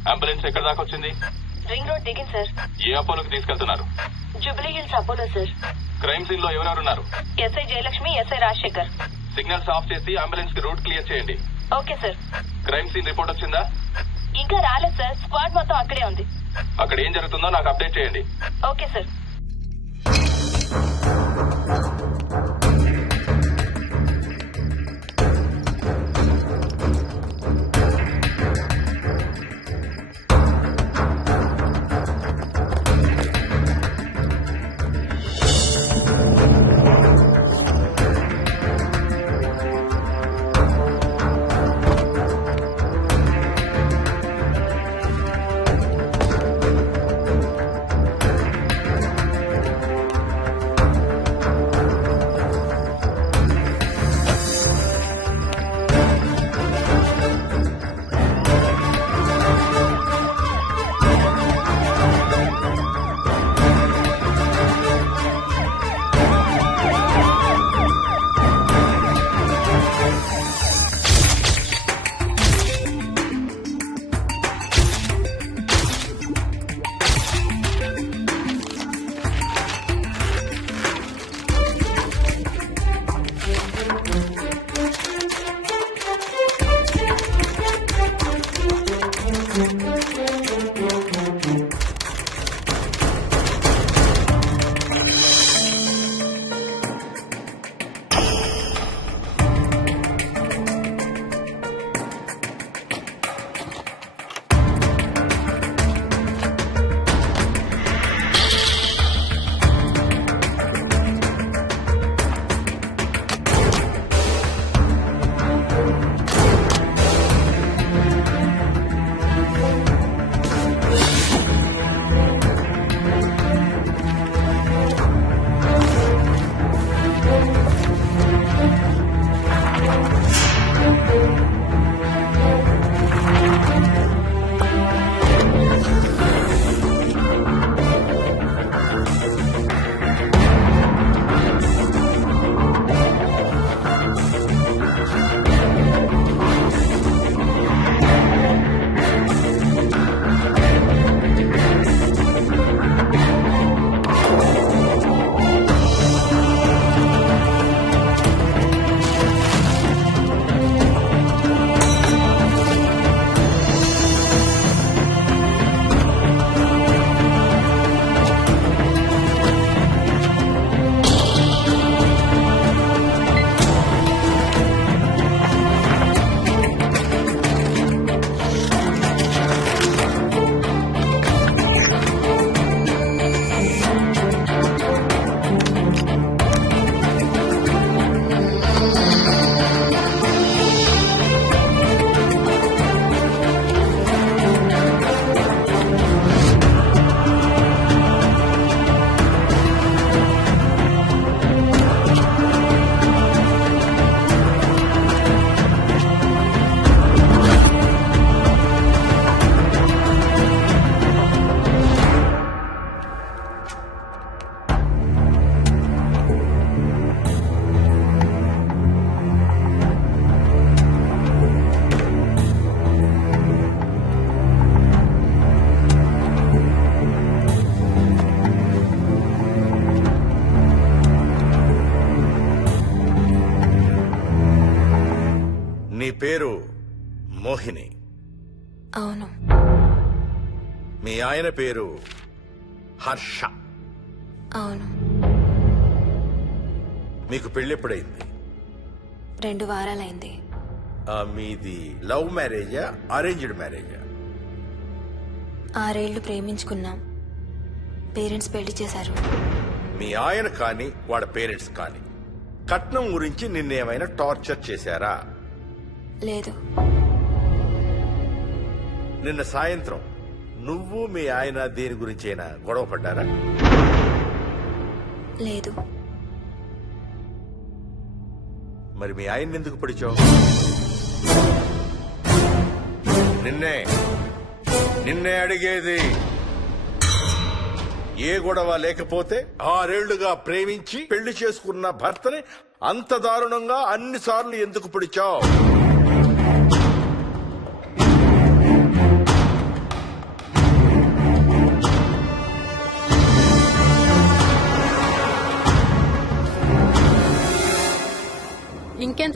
Ambulance ఎక్కడ దాకా వచ్చింది? రింగ్ రోడ్ దిగింది సార్. ఏ అపోలోకి తీసుకెళ్తున్నారు? Jubilee hills Apollo sir. Crime scene లో ఎవరెవరున్నారు? SI Jayalakshmi, SI Rajasekhar. Signals of చేసి అంబులెన్స్ కి రూట్ క్లియర్ చేయండి. Okay sir. Crime scene report వచ్చిందా? ఇంకా రాలేదు సార్. స్క్వాడ్ మొత్తం అక్కడే ఉంది. అక్కడ ఏం జరుగుతుందో నాకు అప్డేట్ చేయండి. Okay sir. నీ పేరు మోహిని? అవును. మీ ఆయన పేరు హర్ష? అవును. మీకు పెళ్ళెప్పుడైంది? 2 వారాలైంది. మీది లవ్ మ్యారేజా అరేంజ్డ్ మ్యారేజా? 6 ఏళ్లు ప్రేమించుకున్నాం. పేరెంట్స్ పెళ్లి చేశారు. మీ ఆయన కానీ వాళ్ళ పేరెంట్స్ కానీ కట్నం గురించి నిన్నేమైనా టార్చర్ చేశారా? లేదు. నిన్న సాయంత్రం నువ్వు మీ ఆయన దేని గురించైనా గొడవ పడ్డారా? లేదు. మరి మీ ఆయన ఎందుకు పడిచావు? నిన్నే అడిగేది. ఏ గొడవ లేకపోతే 6 ఏళ్లుగా ప్రేమించి పెళ్లి చేసుకున్న భర్తని అంత దారుణంగా అన్నిసార్లు ఎందుకు పిడిచావు?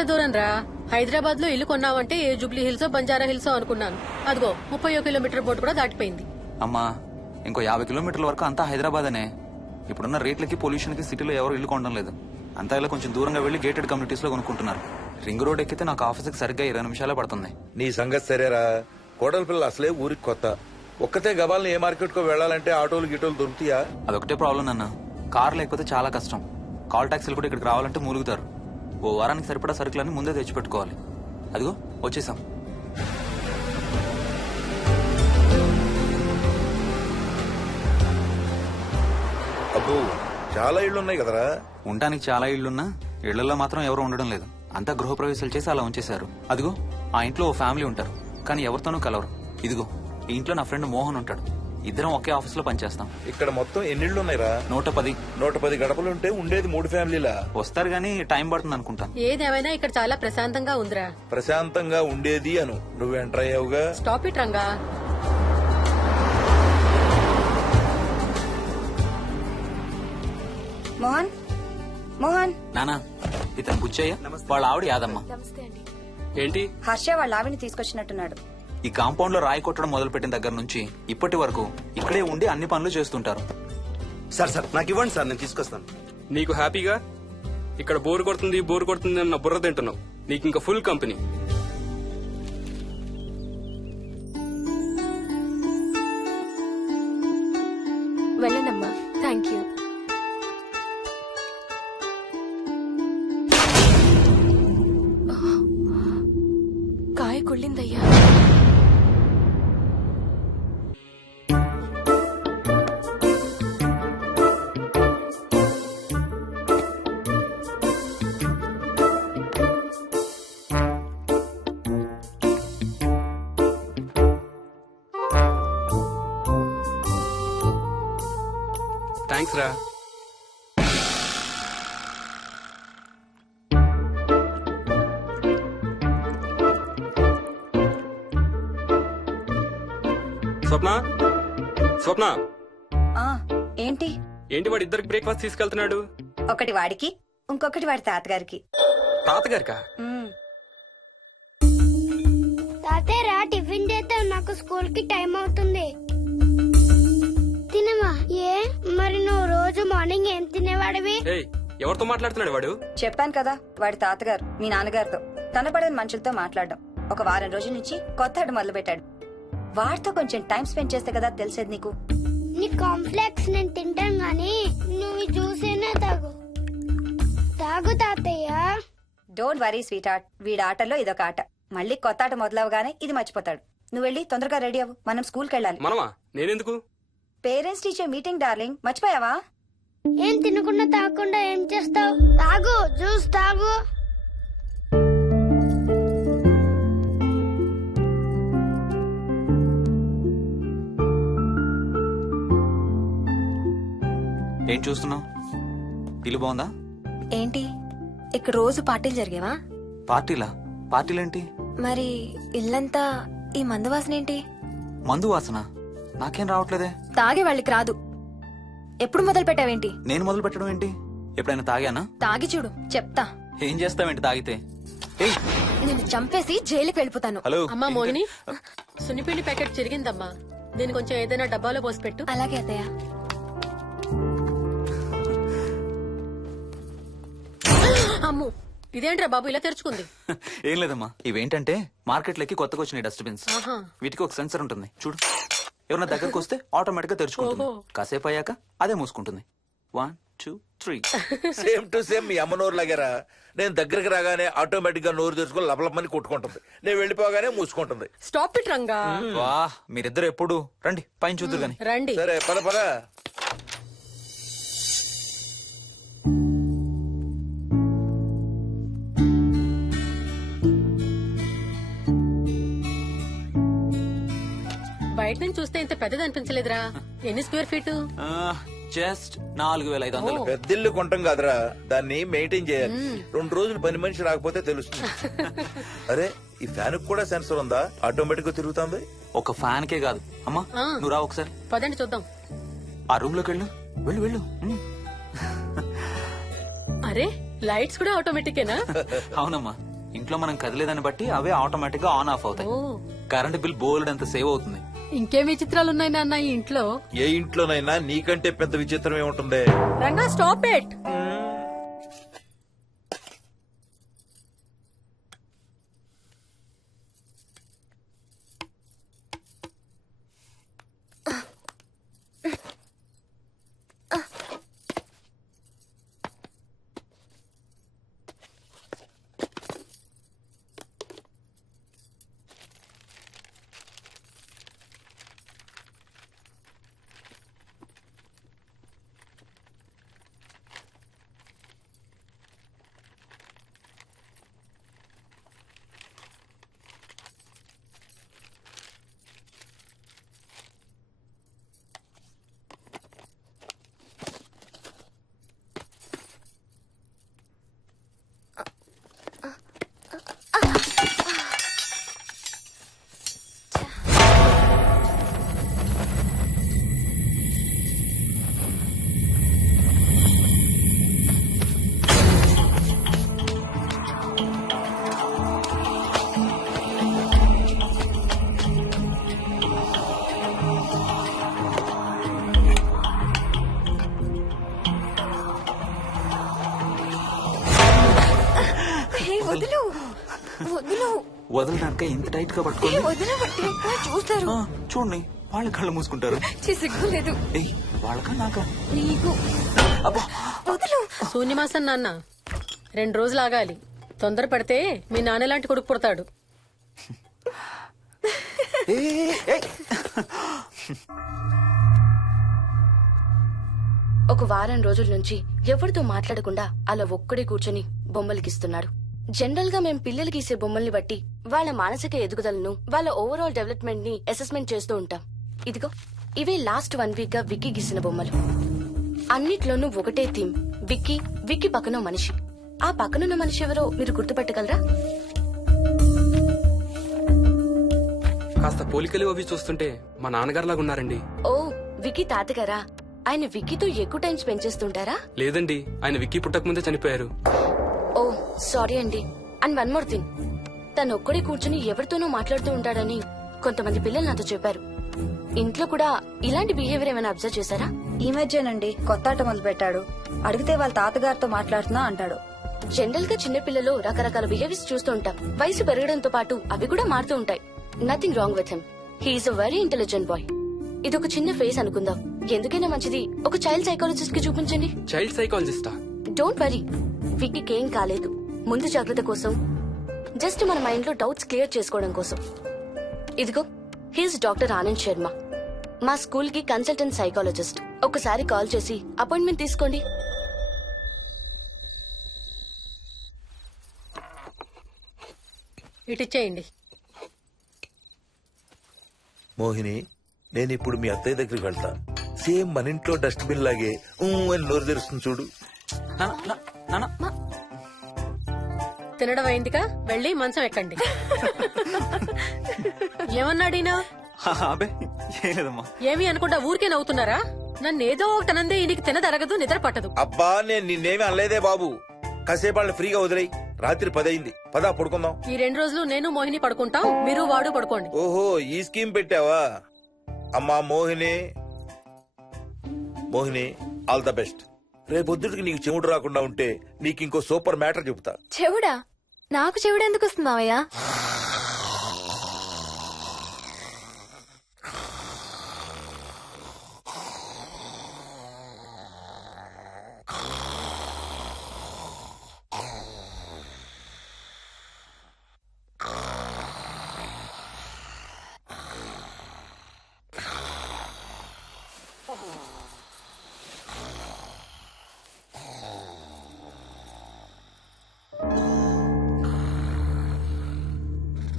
దూరం రా. హైదరాబాద్ లో ఇల్లు కొన్నావంటే ఏ జూబ్లీ హిల్స్ బంజారా హిల్స్ అనుకున్నాను. అదిగో 30 కిలోమీటర్ బోర్డు కూడా దాటిపోయింది. అమ్మా ఇంకో 50 కిలోమీటర్ల వరకు అంతా హైదరాబాద్ అనే. ఇప్పుడున్న రేట్లకి పొల్యూషన్ కి సిటీలో ఎవరు ఇల్లు కొనడం లేదు. అంతా ఇలా కొంచెం దూరంగా వెళ్లి గేటెడ్ కమ్యూనిటీస్ లో కొనుక్కుంటున్నారు. రింగ్ రోడ్ ఎక్కితే నాకు ఆఫీస్కి సరిగ్గా 20 నిమిషాలే పడుతుంది. నీ సంగతి సరేరా, కోడల పిల్ల అసలే ఊరికి కొత్త. ఒక్కతే గబాల్ని ఏ మార్కెట్ కో వెళ్ళాలంటే ఆటోలు గిటోలు దొరుకుతాయా? అదొకటే ప్రాబ్లం అన్న. కార్ లేకపోతే చాలా కష్టం. కాల్ టాక్సీలు కూడా ఇక్కడికి రావాలంటే మూలుగుతారు. ఓ వారానికి సరిపడా సరుకులన్నీ ముందే తెచ్చిపెట్టుకోవాలి. అదిగో వచ్చేసాం. అబ్బో చాలా ఇళ్ళు ఉన్నాయి కదరా. ఉండడానికి చాలా ఇళ్లున్నా ఇళ్లలో మాత్రం ఎవరు ఉండడం లేదు. అంతా గృహప్రవేశాలు చేసి అలా ఉంచేశారు. అదిగో ఆ ఇంట్లో ఓ ఫ్యామిలీ ఉంటారు, కానీ ఎవరితోనూ కలవరు. ఇదిగో ఈ ఇంట్లో నా ఫ్రెండ్ మోహన్ ఉంటాడు. ఇద్దరం ఒకే ఆఫీస్ లో పనిచేస్తాం. ఇక్కడ మొత్తం ఎన్నిళ్ళు ఉన్నాయిరా? 110. 110 గడపలుంటే ఉండేది 3 ఫ్యామిలీలా? వస్తారు గానీ టైం పడుతుంది అనుకుంటాను. ఏదేమైనా ఇక్కడ చాలా ప్రశాంతంగా ఉందిరా. ప్రశాంతంగా ఉండేది అను, నువ్వు enter అయ్యావుగా. Stop it Ranga. Mohan Mohan నానా ఇతను బుచ్చయ్య, వాళ్ళ ఆవిడ యాదమ్మ. ఏంటి? హర్ష వాళ్ళ ఆవిని తీసుకొచ్చినట్టున్నాడు. ఈ కాంపౌండ్ లో రాయి కొట్టడం మొదలు పెట్టిన దగ్గర నుంచి ఇప్పటి వరకు ఇక్కడే ఉండి అన్ని పనులు చేస్తుంటారు. సార్ నాకు ఇవ్వండి సార్, నేను తీసుకొస్తాను. నీకు హ్యాపీగా ఇక్కడ బోర్ కొడుతుంది అన్న బుర్ర తింటున్నావు. నీకు ఇంకా ఫుల్ కంపెనీ. వెళ్ళండమ్మా. Thank you. కాయ కుళ్ళిందయ్యా. థ్యాంక్స్ రా. స్వప్న ఆ ఏంటి? ఏంటి వాడి ఇద్దరికి బ్రేక్ఫాస్ట్ తీసుకెళ్తున్నాడు? ఒకటి వాడికి, ఇంకొకటి వాడి తాతగారికి. తాతగారికా? ఉమ్. తాతయ్యరా టిఫిన్ చేద్దాం, నాకు స్కూల్ కి టైం అవుతుంది. తినవా? ఏ మరి నువ్వు రోజు మార్నింగ్ ఏం తినేవాడివి? ఏయ్, ఎవరితో మాట్లాడుతున్నాడు వాడు? చెప్పాను కదా, వాడి తాతగారు మీ నాన్నగారితో కనపడని మనుషులతో మాట్లాడడం. ఒక వారం రోజుల నుంచి కొత్త ఆట మొదలు పెట్టాడు. వాడితో కొంచెం టైం స్పెండ్ చేస్తే కదా తెలిసేది నీకు. నీ కాంప్లెక్స్ నేను తింటాను గాని నువ్వు జ్యూసేనా తాగు. తాగు తాతయ్య. డోంట్ వరీ స్వీట్ హార్ట్, వీడి ఆటల్లో ఇదొక ఆట. మళ్ళీ కొత్త ఆట మొదలవగానే ఇది మర్చిపోతాడు. నువ్వు వెళ్ళి తొందరగా రెడీ అవ్వు, మనం స్కూల్కి వెళ్ళాలి. మనమా? నేనెందుకు? పేరెంట్స్ టీచర్ మీటింగ్ డార్లింగ్, మర్చిపోయావా? ఏం తినకుండా తాగకుండా ఏం చేస్తావు? తాగు, జ్యూస్ తాగు. ఏం చూస్తున్నావు? ఇల్లు బాగుందా? ఏంటి ఇక్కడ రోజు పార్టీలు జరిగేవా? పార్టీలా? పార్టీలేంటి? మరి ఇల్లంతా ఈ మందు వాసన ఏంటి? మందు వాసన నాకేం రావట్లేదే. తాగే వాళ్ళకి రాదు. ఎప్పుడు మొదలు పెట్టావేంటి? నేను మొదలు పెట్టడం ఏంటి? ఎప్పుడైనా తాగానా? తాగి చూడు, చెప్తా. ఏం చేస్తావేంటి తాగితే? ఏయ్, నేను చంపేసి జైలుకి వెళ్ళిపోతాను. హలో. అమ్మా మోహిని, సున్నిపిండి ప్యాకెట్ చిరిగిందమ్మా. దీని కొంచెం ఏదైనా డబ్బాలో పోసి పెట్టు. అలాగే అత్తయ్య. అమ్ము, ఇదేంట్రా బాబు ఇలా తెరుచుకుంది? ఏం లేదమ్మా, ఇవేంటంటే మార్కెట్లోకి కొత్తగా వచ్చినాయి డస్ట్బిన్స్. ఆహా. వీటికి ఒక సెన్సర్ ఉంటుంది చూడు. ఎవరన్నా దగ్గరకు వస్తే ఆటోమేటిక్ గా తెరుచుకుంటుంది. ఓహో. కాసేపు అయ్యాక అదే మూసుకుంటుంది. 1 2 3. సేమ్ టు సేమ్ మీ అమ్మ నోరు లాగారా. నేను దగ్గరికి రాగానే ఆటోమేటిక్ గా నోరు తెరుచుకొని లపలపని కొట్టుకుంటుంది. నేను వెళ్ళిపోగానే మూసుకుంటుంది. Stop it Ranga. వా, మీరిద్దరు ఎప్పుడు రండి పైన చూద్దరు గాని. రండి. సరే పద పద. బయట నుంచి చూస్తే ఇంత పెద్దది అనిపించలేదురా. ఎన్ని స్క్వేర్ ఫీట్? జస్ట్ 4500. పెద్దిల్లు కొంటాం కాదురా, దాన్ని మెయింటైన్ చేయాలి. 2 రోజులు పని మనిషి రాకపోతే తెలుస్తుంది. అరే ఈ ఫ్యాన్ కూడా సెన్సర్ ఉందా? ఆటోమేటిక్ గా తిరుగుతుంది. ఒక ఫ్యాన్ కే కాదు. అమ్మా ఆ. నువ్వు రా ఒకసారి. పదండి చూద్దాం. ఆ రూమ్ లోకి వెళ్ళు. వెళ్ళు వెళ్ళు. అరే లైట్స్ కూడా ఆటోమేటికేనా? అవునమ్మా, ఇంట్లో మనం కదిలేదాన్ని బట్టి అవే ఆటోమేటిక్ గా ఆన్ ఆఫ్ అవుతాయి. ఓ కరెంట్ బిల్ బోల్డ్ అంత సేవ్ అవుతుంది. ఇంకేం విచిత్రాలు ఉన్నాయి నాన్న ఈ ఇంట్లో. ఏ ఇంట్లోనైనా నీకంటే పెద్ద విచిత్రం ఏముంటుంది? Ranga stop it. వదులు వదులు వదలడానికి ఇంత టైట్ గా పట్టుకోండి. వదలబట్టి చూస్తారు. చూడండి వాళ్ళ కళ్ళు మూసుకుంటారు. సిగ్గులేదు ఏయ్ వాళ్ళకా నాకా? నీకు. అబ్బా వదులు. శూన్యమాసం నాన్న 2 రోజులు ఆగాలి. తొందర పడితే మీ నాన్న లాంటి కొడుకు పుడతాడు. ఒక వారం రోజుల నుంచి ఎవరితో మాట్లాడకుండా అలా ఒక్కడే కూర్చొని బొమ్మలు గీస్తున్నాడు. జనరల్ గా మేం పిల్లలు గీసే బొమ్మల్ని బట్టి వాళ్ళ మానసిక ఎదుగుదలను, వాళ్ళ ఓవరాల్ డెవలప్మెంట్ ని అసెస్మెంట్ చేస్తూ ఉంటాం. ఇదిగో ఇవే లాస్ట్ 1 వీక్ గా విక్కీ గీసిన బొమ్మలు. అన్నిట్లోనూ ఒకటే థీమ్, విక్కీ, విక్కీ పక్కన మనిషి. ఆ పక్కనున్న మనిషి ఎవరో మీరు గుర్తుపట్టగలరా? కాస్త పోలికలు అవి చూస్తుంటే మా నాన్నగారులాగా ఉన్నారండి. ఓ విక్కీ తాతగారా? ఆయన విక్కీతో ఎక్కువ టైం స్పెండ్ చేస్తుంటారా? లేదండి, ఆయన విక్కీ పుట్టక ముందే చనిపోయారు. ఓ సారీ అండి. అండ్ 1 మోర్ థింగ్, తను ఒక్కడే కూర్చుని ఎవరితోనూ మాట్లాడుతూ ఉంటాడని కొంతమంది పిల్లలు నాతో చెప్పారు. ఇంట్లో కూడా ఇలాంటి బిహేవియర్ ఏమైనా అబ్జర్వ్ చేశారా? ఈ మధ్యనండి కొత్త ఆట మొదలు పెట్టాడు. అడిగితే వాళ్ళ తాతగారితో మాట్లాడుతున్నా అంటాడు. జనరల్ గా చిన్న పిల్లలు రకరకాల బిహేవియర్స్ చూస్తూ ఉంటాం. వయసు పెరగడంతో పాటు అవి కూడా మారుతూ ఉంటాయి. Nothing wrong with him. He's a very intelligent boy. ఇది ఒక చిన్న ఫేస్ అనుకుందాం. ఎందుకైనా మంచిది ఒక చైల్డ్ సైకాలజిస్ట్ కి చూపించండి. చైల్డ్ సైకాలజిస్టా? డోంట్ వరీ, విక్కీకి ఏం కాలేదు. ముందు జాగ్రత్త కోసం, జస్ట్ మన మైండ్ లో డౌట్స్ క్లియర్ చేసుకోవడం కోసం. ఇదిగో హీస్ డాక్టర్ ఆనంద్ శర్మ, మా స్కూల్ కి కన్సల్టెంట్ సైకాలజిస్ట్. ఒకసారి కాల్ చేసి అపాయింట్మెంట్ తీసుకోండి. ఇటిచ్చేయండి. మోహిని, నేను ఇప్పుడు మీ అత్తయ్య దగ్గరికి వెళ్తా. సేమ్ మన ఇంట్లో డస్ట్బిన్ లాగే అని నోరు తెరుస్తుంది చూడు. తినడం అయిందిగా, వెళ్ళి మంచం ఎక్కండి. ఏమన్నాడీనా? అబే ఏం లేదమ్మా. ఏమి అనుకుంటా ఊరికే నవ్వుతున్నారా? నన్ను ఏదో ఒకటనందే ఈయనకి తినదరగదు, నిద్ర పట్టదు. అబ్బా, నేను నిన్నేమి అనలేదే బాబు. కాసేపు వాళ్ళని ఫ్రీగా వదిలేయి. రాత్రి 10 అయింది, పదా పడుకుందాం. ఈ 2 రోజులు నేను మోహిని పడుకుంటాం, మీరు వాడు పడుకోండి. ఓహో, ఈ స్కీమ్ పెట్టావా? అమ్మా Mohini, Mohini all the best. రేపొద్దుటికి నీకు చెవుడు రాకుండా ఉంటే నీకు ఇంకో సూపర్ మ్యాటర్ చెబుతా. చెవుడా? నాకు చెవుడు ఎందుకు వస్తుంది మావయ్య?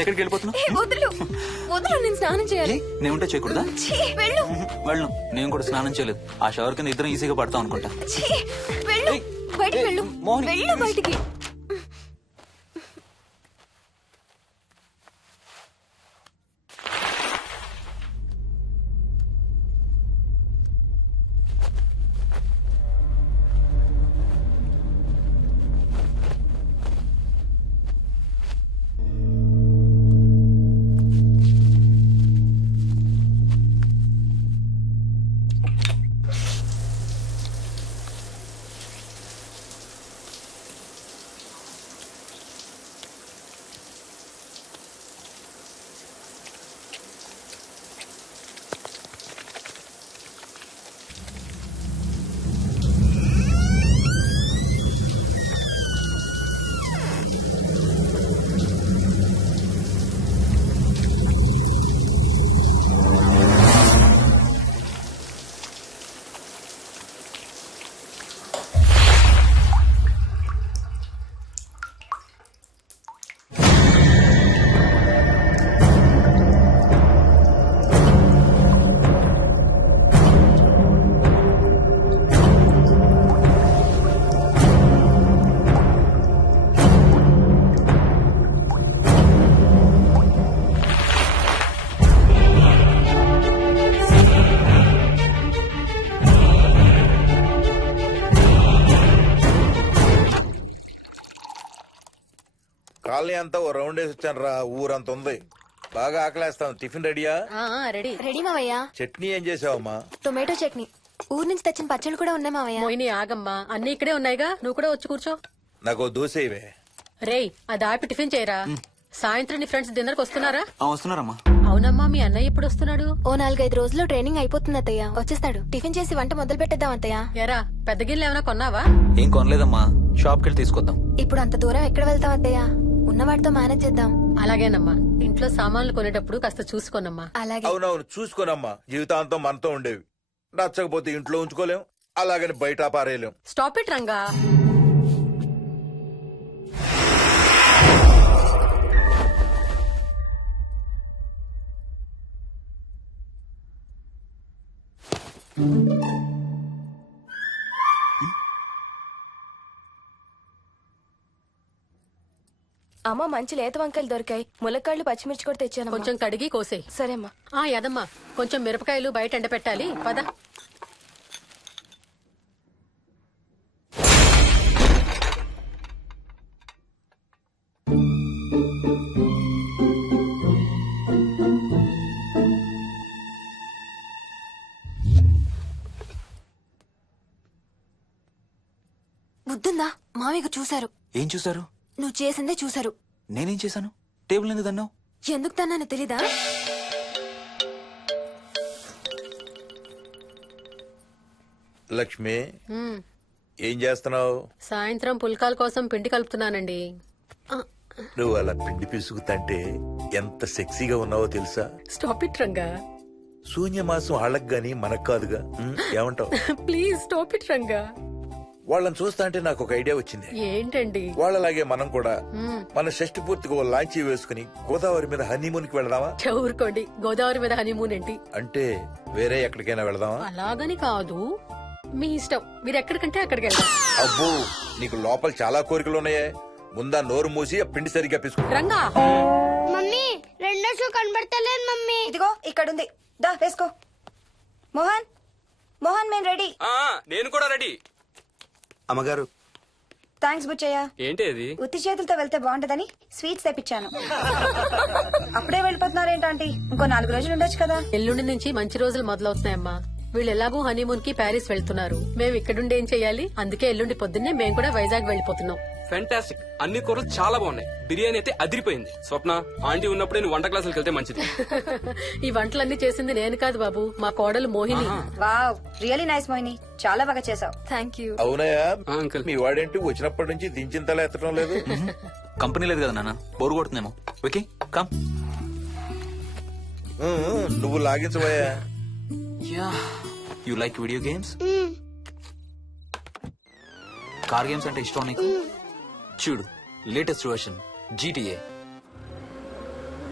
ఎక్కడికి వెళ్ళిపోతున్నావు? ఏ, వదులు వదులు, నేను స్నానం చేయాలి. నేను ఉంటే చేయకూడదా? ఛీ, వెళ్ళు. వెళ్ళు. నేను కూడా స్నానం చేయలేదు. ఆ షవర్ కింద ఇద్దరం ఈజీగా పడతాం అనుకుంటా. ఛీ, వెళ్ళు. ఏయ్, బయటికి ఏయ్, వెళ్ళు. మోహిని, వెళ్ళు బయటికి. కాలనీ అంతా ఓ రౌండ్ వేసి వచ్చాను రా. ఊరంత ఉంది. బాగా ఆకలేస్తాం. టిఫిన్ రెడీయా? రెడీ. రెడీ మావయ్య. చట్నీ ఏం చేసావమ్మా? టొమాటో చట్నీ. ఊరు నుంచి తెచ్చిన పచ్చళ్ళు కూడా ఉన్నాయి మావయ్య. మోహిని ఆగమ్మా, అన్ని ఇక్కడే ఉన్నాయిగా, నువ్వు కూడా వచ్చి కూర్చో. నాకు దోశ ఇవే. రేయ్, అది ఆపి టిఫిన్ చేయరా. సాయంత్రం నీ ఫ్రెండ్స్ డిన్నర్ కి వస్తున్నారా? వస్తున్నారమ్మా. అవునమ్మా, మీ అన్నయ్య ఎప్పుడు వస్తున్నాడు? ఓ 4-5 రోజుల్లో ట్రైనింగ్ అయిపోతుంది అత్తయ్య. వచ్చేస్తాడు. టిఫిన్ చేసి వంట మొదలు పెట్టేద్దాం అత్తయ్య. ఎరా, పెద్ద గిన్నెలు ఏమైనా కొన్నావా? ఏం కొనలేదమ్మా, షాప్కి వెళ్ళి తీసుకొద్దాం. ఇప్పుడు అంత దూరం ఎక్కడ వెళ్తాం అత్తయ్య? ఉన్న వాటితో మేనేజ్ చేద్దాం. అలాగేనమ్మా, ఇంట్లో సామాన్లు కొనేటప్పుడు కాస్త చూసుకోనమ్మా. అలాగే. అవునవును, చూసుకోనమ్మా. జీవితాంతం మనతో ఉండేవి. నచ్చకపోతే ఇంట్లో ఉంచుకోలేం, అలాగని బయట పారేయలేం. Stop it Ranga. అమ్మ, మంచి లేత వంకాయలు దొరికాయి. ములక్కాళ్ళు, పచ్చిమిర్చి కూడా తెచ్చాను. కొంచెం కడిగి కోసేయ్. సరే అమ్మా. యదమ్మా, కొంచెం మిరపకాయలు బయట ఎండపెట్టాలి. పద. బుద్ధుందా? మామయ్య చూశారు. ఏం చూసారు? నువ్వు చేసిందే చూశారు. నేనేం చేశాను? టేబుల్ ఎందుకు దన్నావు? ఎందుకు తన్నాను తెలీదా? లక్ష్మి, ఏం చేస్తున్నావు? సాయంత్రం పుల్కాల కోసం పిండి కలుపుతున్నానండి. నువ్వు అలా పిండి పిసుకుతంటే ఎంత సెక్సీగా ఉన్నావో తెలుసా? Stop it Ranga. శూన్యమాసం వాళ్ళకి గాని మనకు కాదుగా. ఏమంటావు? Please stop it Ranga. వాళ్ళని చూస్తా అంటే నాకు ఒక ఐడియా వచ్చింది. ఏంటండి? వాళ్ళలాగే మనం కూడా మన షష్టి పూర్తిగా ఓ లాంచీ వేసుకుని గోదావరి మీద హనీమూన్ కి వెళదామా? ఊరుకోండి, గోదావరి మీద హనీమూన్ ఏంటి? అంటే వేరే ఎక్కడికైనా వెళదామా? అలాగని కాదు, మీ ఇష్టం. మీరు ఎక్కడికంటే అక్కడికి వెళ్దాం. అబ్బో, నీకు లోపల చాలా కోరికలు ఉన్నాయే. ముందా నోరు మూసి ఆ పిండి సరిగ్గా పిసుకు. రంగా. మమ్మీ, రెండో షూ కనబడతలేదు మమ్మీ. ఇదిగో ఇక్కడుంది, దా వేసుకో. మోహన్, మోహన్, మేము రెడీ. నేను కూడా రెడీ. అమ్మగారు, థ్యాంక్స్ బుచ్చయ్య. ఏంటి అది? ఉత్తి చేతులతో వెళ్తే బాగుంటదని స్వీట్స్ తెప్పించాను. అప్పుడే వెళ్ళిపోతున్నారేంటంటే ఇంకో 4 రోజులు ఉండొచ్చు కదా. ఎల్లుండి నుంచి మంచి రోజులు మొదలవుతున్నాయమ్మా. వీళ్ళు ఎలాగూ హనీమూన్ కి ప్యారిస్ వెళ్తున్నారు. మేము ఇక్కడుండి ఏం చెయ్యాలి? అందుకే ఎల్లుండి పొద్దున్నే మేము కూడా వైజాగ్ వెళ్ళిపోతున్నాం. ఫెంటాస్టిక్. అన్ని కూరలు చాలా బాగున్నాయి. బిర్యానీ అయితే అదిరిపోయింది. స్వప్న, ఆంటీ ఉన్నప్పుడే నువ్వు వంట క్లాసులకు వెళ్తే మంచిది. ఈ వంటలన్నీ చేసింది నేను కాదు బాబు, మా కోడలు Mohini. Wow, really nice Mohini, చాలా బాగా చేసావు. Thank you. అవునయ్యా, అంకుల్. మీ వాడేంటి వచ్చినప్పటి నుంచి దించిన తల ఎత్తడం లేదు? కంపెనీ లేదు కదా నాన్న, బోరు కొడుతుందేమో. Okay come. నువ్వు లాగించబోయా? You like video games? Car games అంటే ఇష్టం నీకు? చూడు, లేటెస్ట్ వర్షన్ GTA.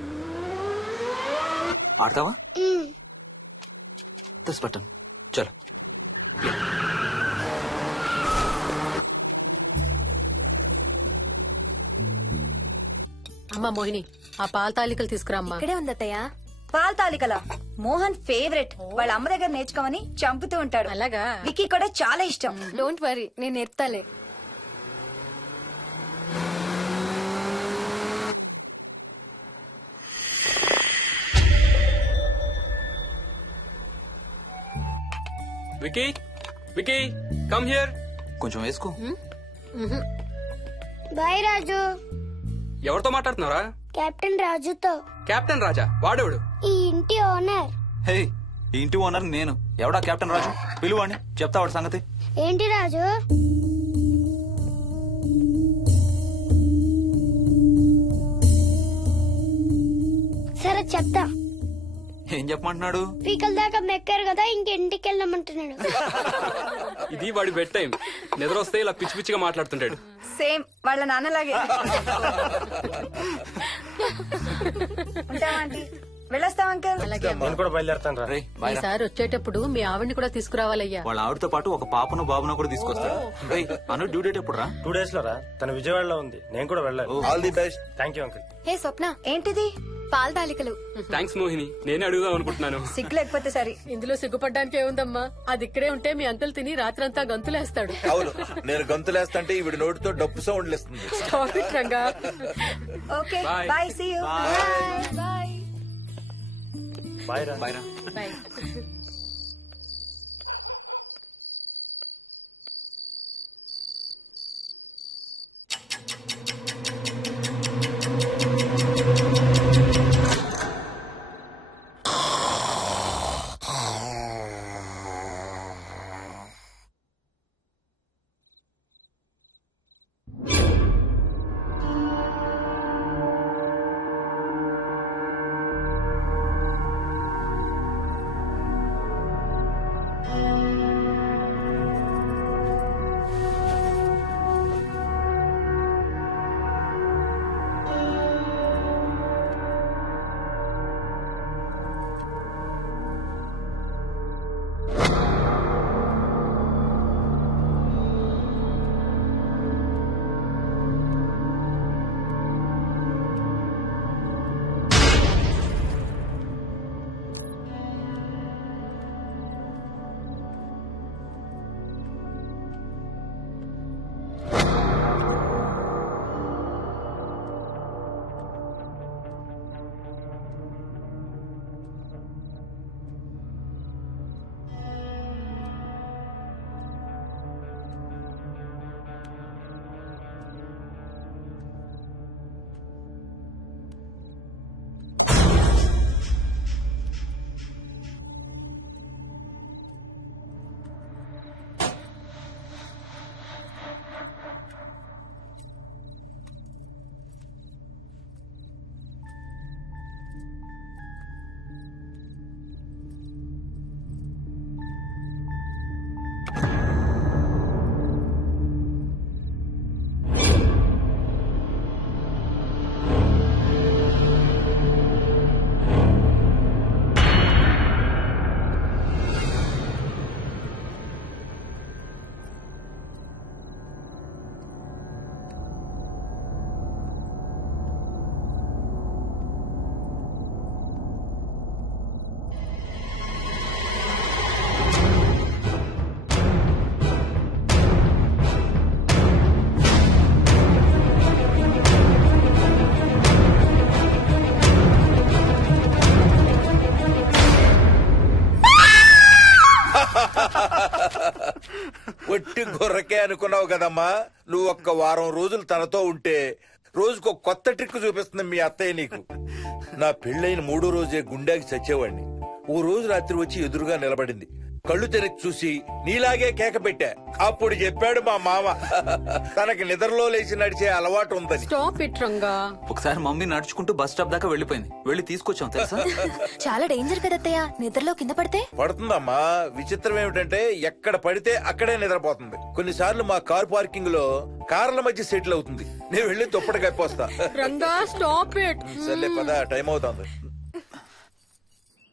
ఆడతావా? దస్ బటన్ చలో. అమ్మా మోహిని, ఆ పాల తాలికలు తీసుకురా అమ్మా. ఇక్కడే ఉంది అత్తయ్య. పాల తాలికల మోహన్ ఫేవరెట్. వాళ్ళ అమ్మ దగ్గర నేర్చుకోమని చంపుతూ ఉంటాడు. అలాగా? విక్కీ కూడా చాలా ఇష్టం. డోంట్ వరీ, నేను నేర్పుతాలే. Wiki, wiki, come here. కొంచెం వేసుకో. బాయ్ రాజు. ఎవరితో మాట్లాడుతున్నారా? కెప్టెన్ రాజుతో. కెప్టెన్ రాజా? వాడేవాడు? ఈ ఇంటి ఓనర్. హే, ఈ ఇంటి ఓనర్ నేను. ఎవడా కెప్టెన్ రాజు? పిలువాడిని, చెప్తా వాడి సంగతి. ఏంటి రాజు? సరే చెప్తా. ఏం చెప్పమంటున్నాడు? పీకల దాకా మెక్కారు కదా, ఇంటికి వెళ్ళమంటున్నాడు. ఇది వాడి బెడ్ టైం. నిద్ర వస్తే ఇలా పిచ్చి పిచ్చిగా మాట్లాడుతుంటాడు. సేమ్ వాళ్ళ నాన్నలాగే. ఉంటావా ఆంటీ? వెళ్ళొస్తాం అంకల్. అలాగే అమ్మా. నేను కూడా బయలుదేరతాను రా. రేయ్, బాయ్ రా. ఈసారి వచ్చేటప్పుడు మీ ఆవిడ్ని కూడా తీసుకురావాలయ్యా. వాళ్ళ ఆవిడతో పాటు ఒక పాపను బాబును కూడా తీసుకొస్తాడు. రేయ్, అను డ్యూ డేట్ ఎప్పుడు రా? 2 days లో రా. తన విజయవాడలో ఉంది. నేను కూడా వెళ్ళాలి. All the best. Thank you uncle. హే స్వప్న, ఏంటిది? పాల తాలికలు. థ్యాంక్స్ మోహిని, నేనే అడుగుదాం అనుకుంటున్నాను. సిగ్గు లేకపోతే సరే. ఇందులో సిగ్గుపడ్డానికి ఏముందంమ్మా? అది ఇక్కడే ఉంటే మీ అంకుల్ తిని రాత్రంతా గంతులేస్తాడు. అవును, నేను గంతులేస్తంటే ఈవిడ నోటితో డప్పు సౌండ్లు ఇస్తుంది. Stop it, Ranga. Okay Bye. Bye, see you. Bye. Bye రా. బాయ్ రా. Bye. ఒట్టి గొర్రకే అనుకున్నావు కదమ్మా. నువ్వు ఒక్క వారం రోజులు తనతో ఉంటే రోజుకు కొత్త ట్రిక్ చూపిస్తుంది మీ అత్తయ్య నీకు. నా పెళ్ళైన 3వ రోజే గుండెకి చచ్చేవాడిని. ఓ రోజు రాత్రి వచ్చి ఎదురుగా నిలబడింది. కళ్ళు తెరిచి చూసి నీలాగే కేక పెట్టా. అప్పుడు చెప్పాడు మా మామ తనకి నిద్రలో లేచి నడిచే అలవాటు ఉందని. Stop it, Ranga. ఒకసారి మమ్మీ నడుచుకుంటూ బస్ స్టాప్ దాకా వెళ్ళిపోయింది. వెళ్ళి తీసుకొచ్చాం తెలుసా. చాలా డేంజర్ కదా అత్తయ్య, నిద్రలో కింద పడితే. పడుతుందమ్మా. విచిత్రం ఏమిటంటే ఎక్కడ పడితే అక్కడే నిద్రపోతుంది. కొన్నిసార్లు మా కార్ పార్కింగ్ లో కార్ల మధ్య సెటిల్ అవుతుంది. నేను వెళ్ళి దుప్పటి కప్పొస్తా. Ranga, stop it. సర్లే పద, టైం అవుతుంది.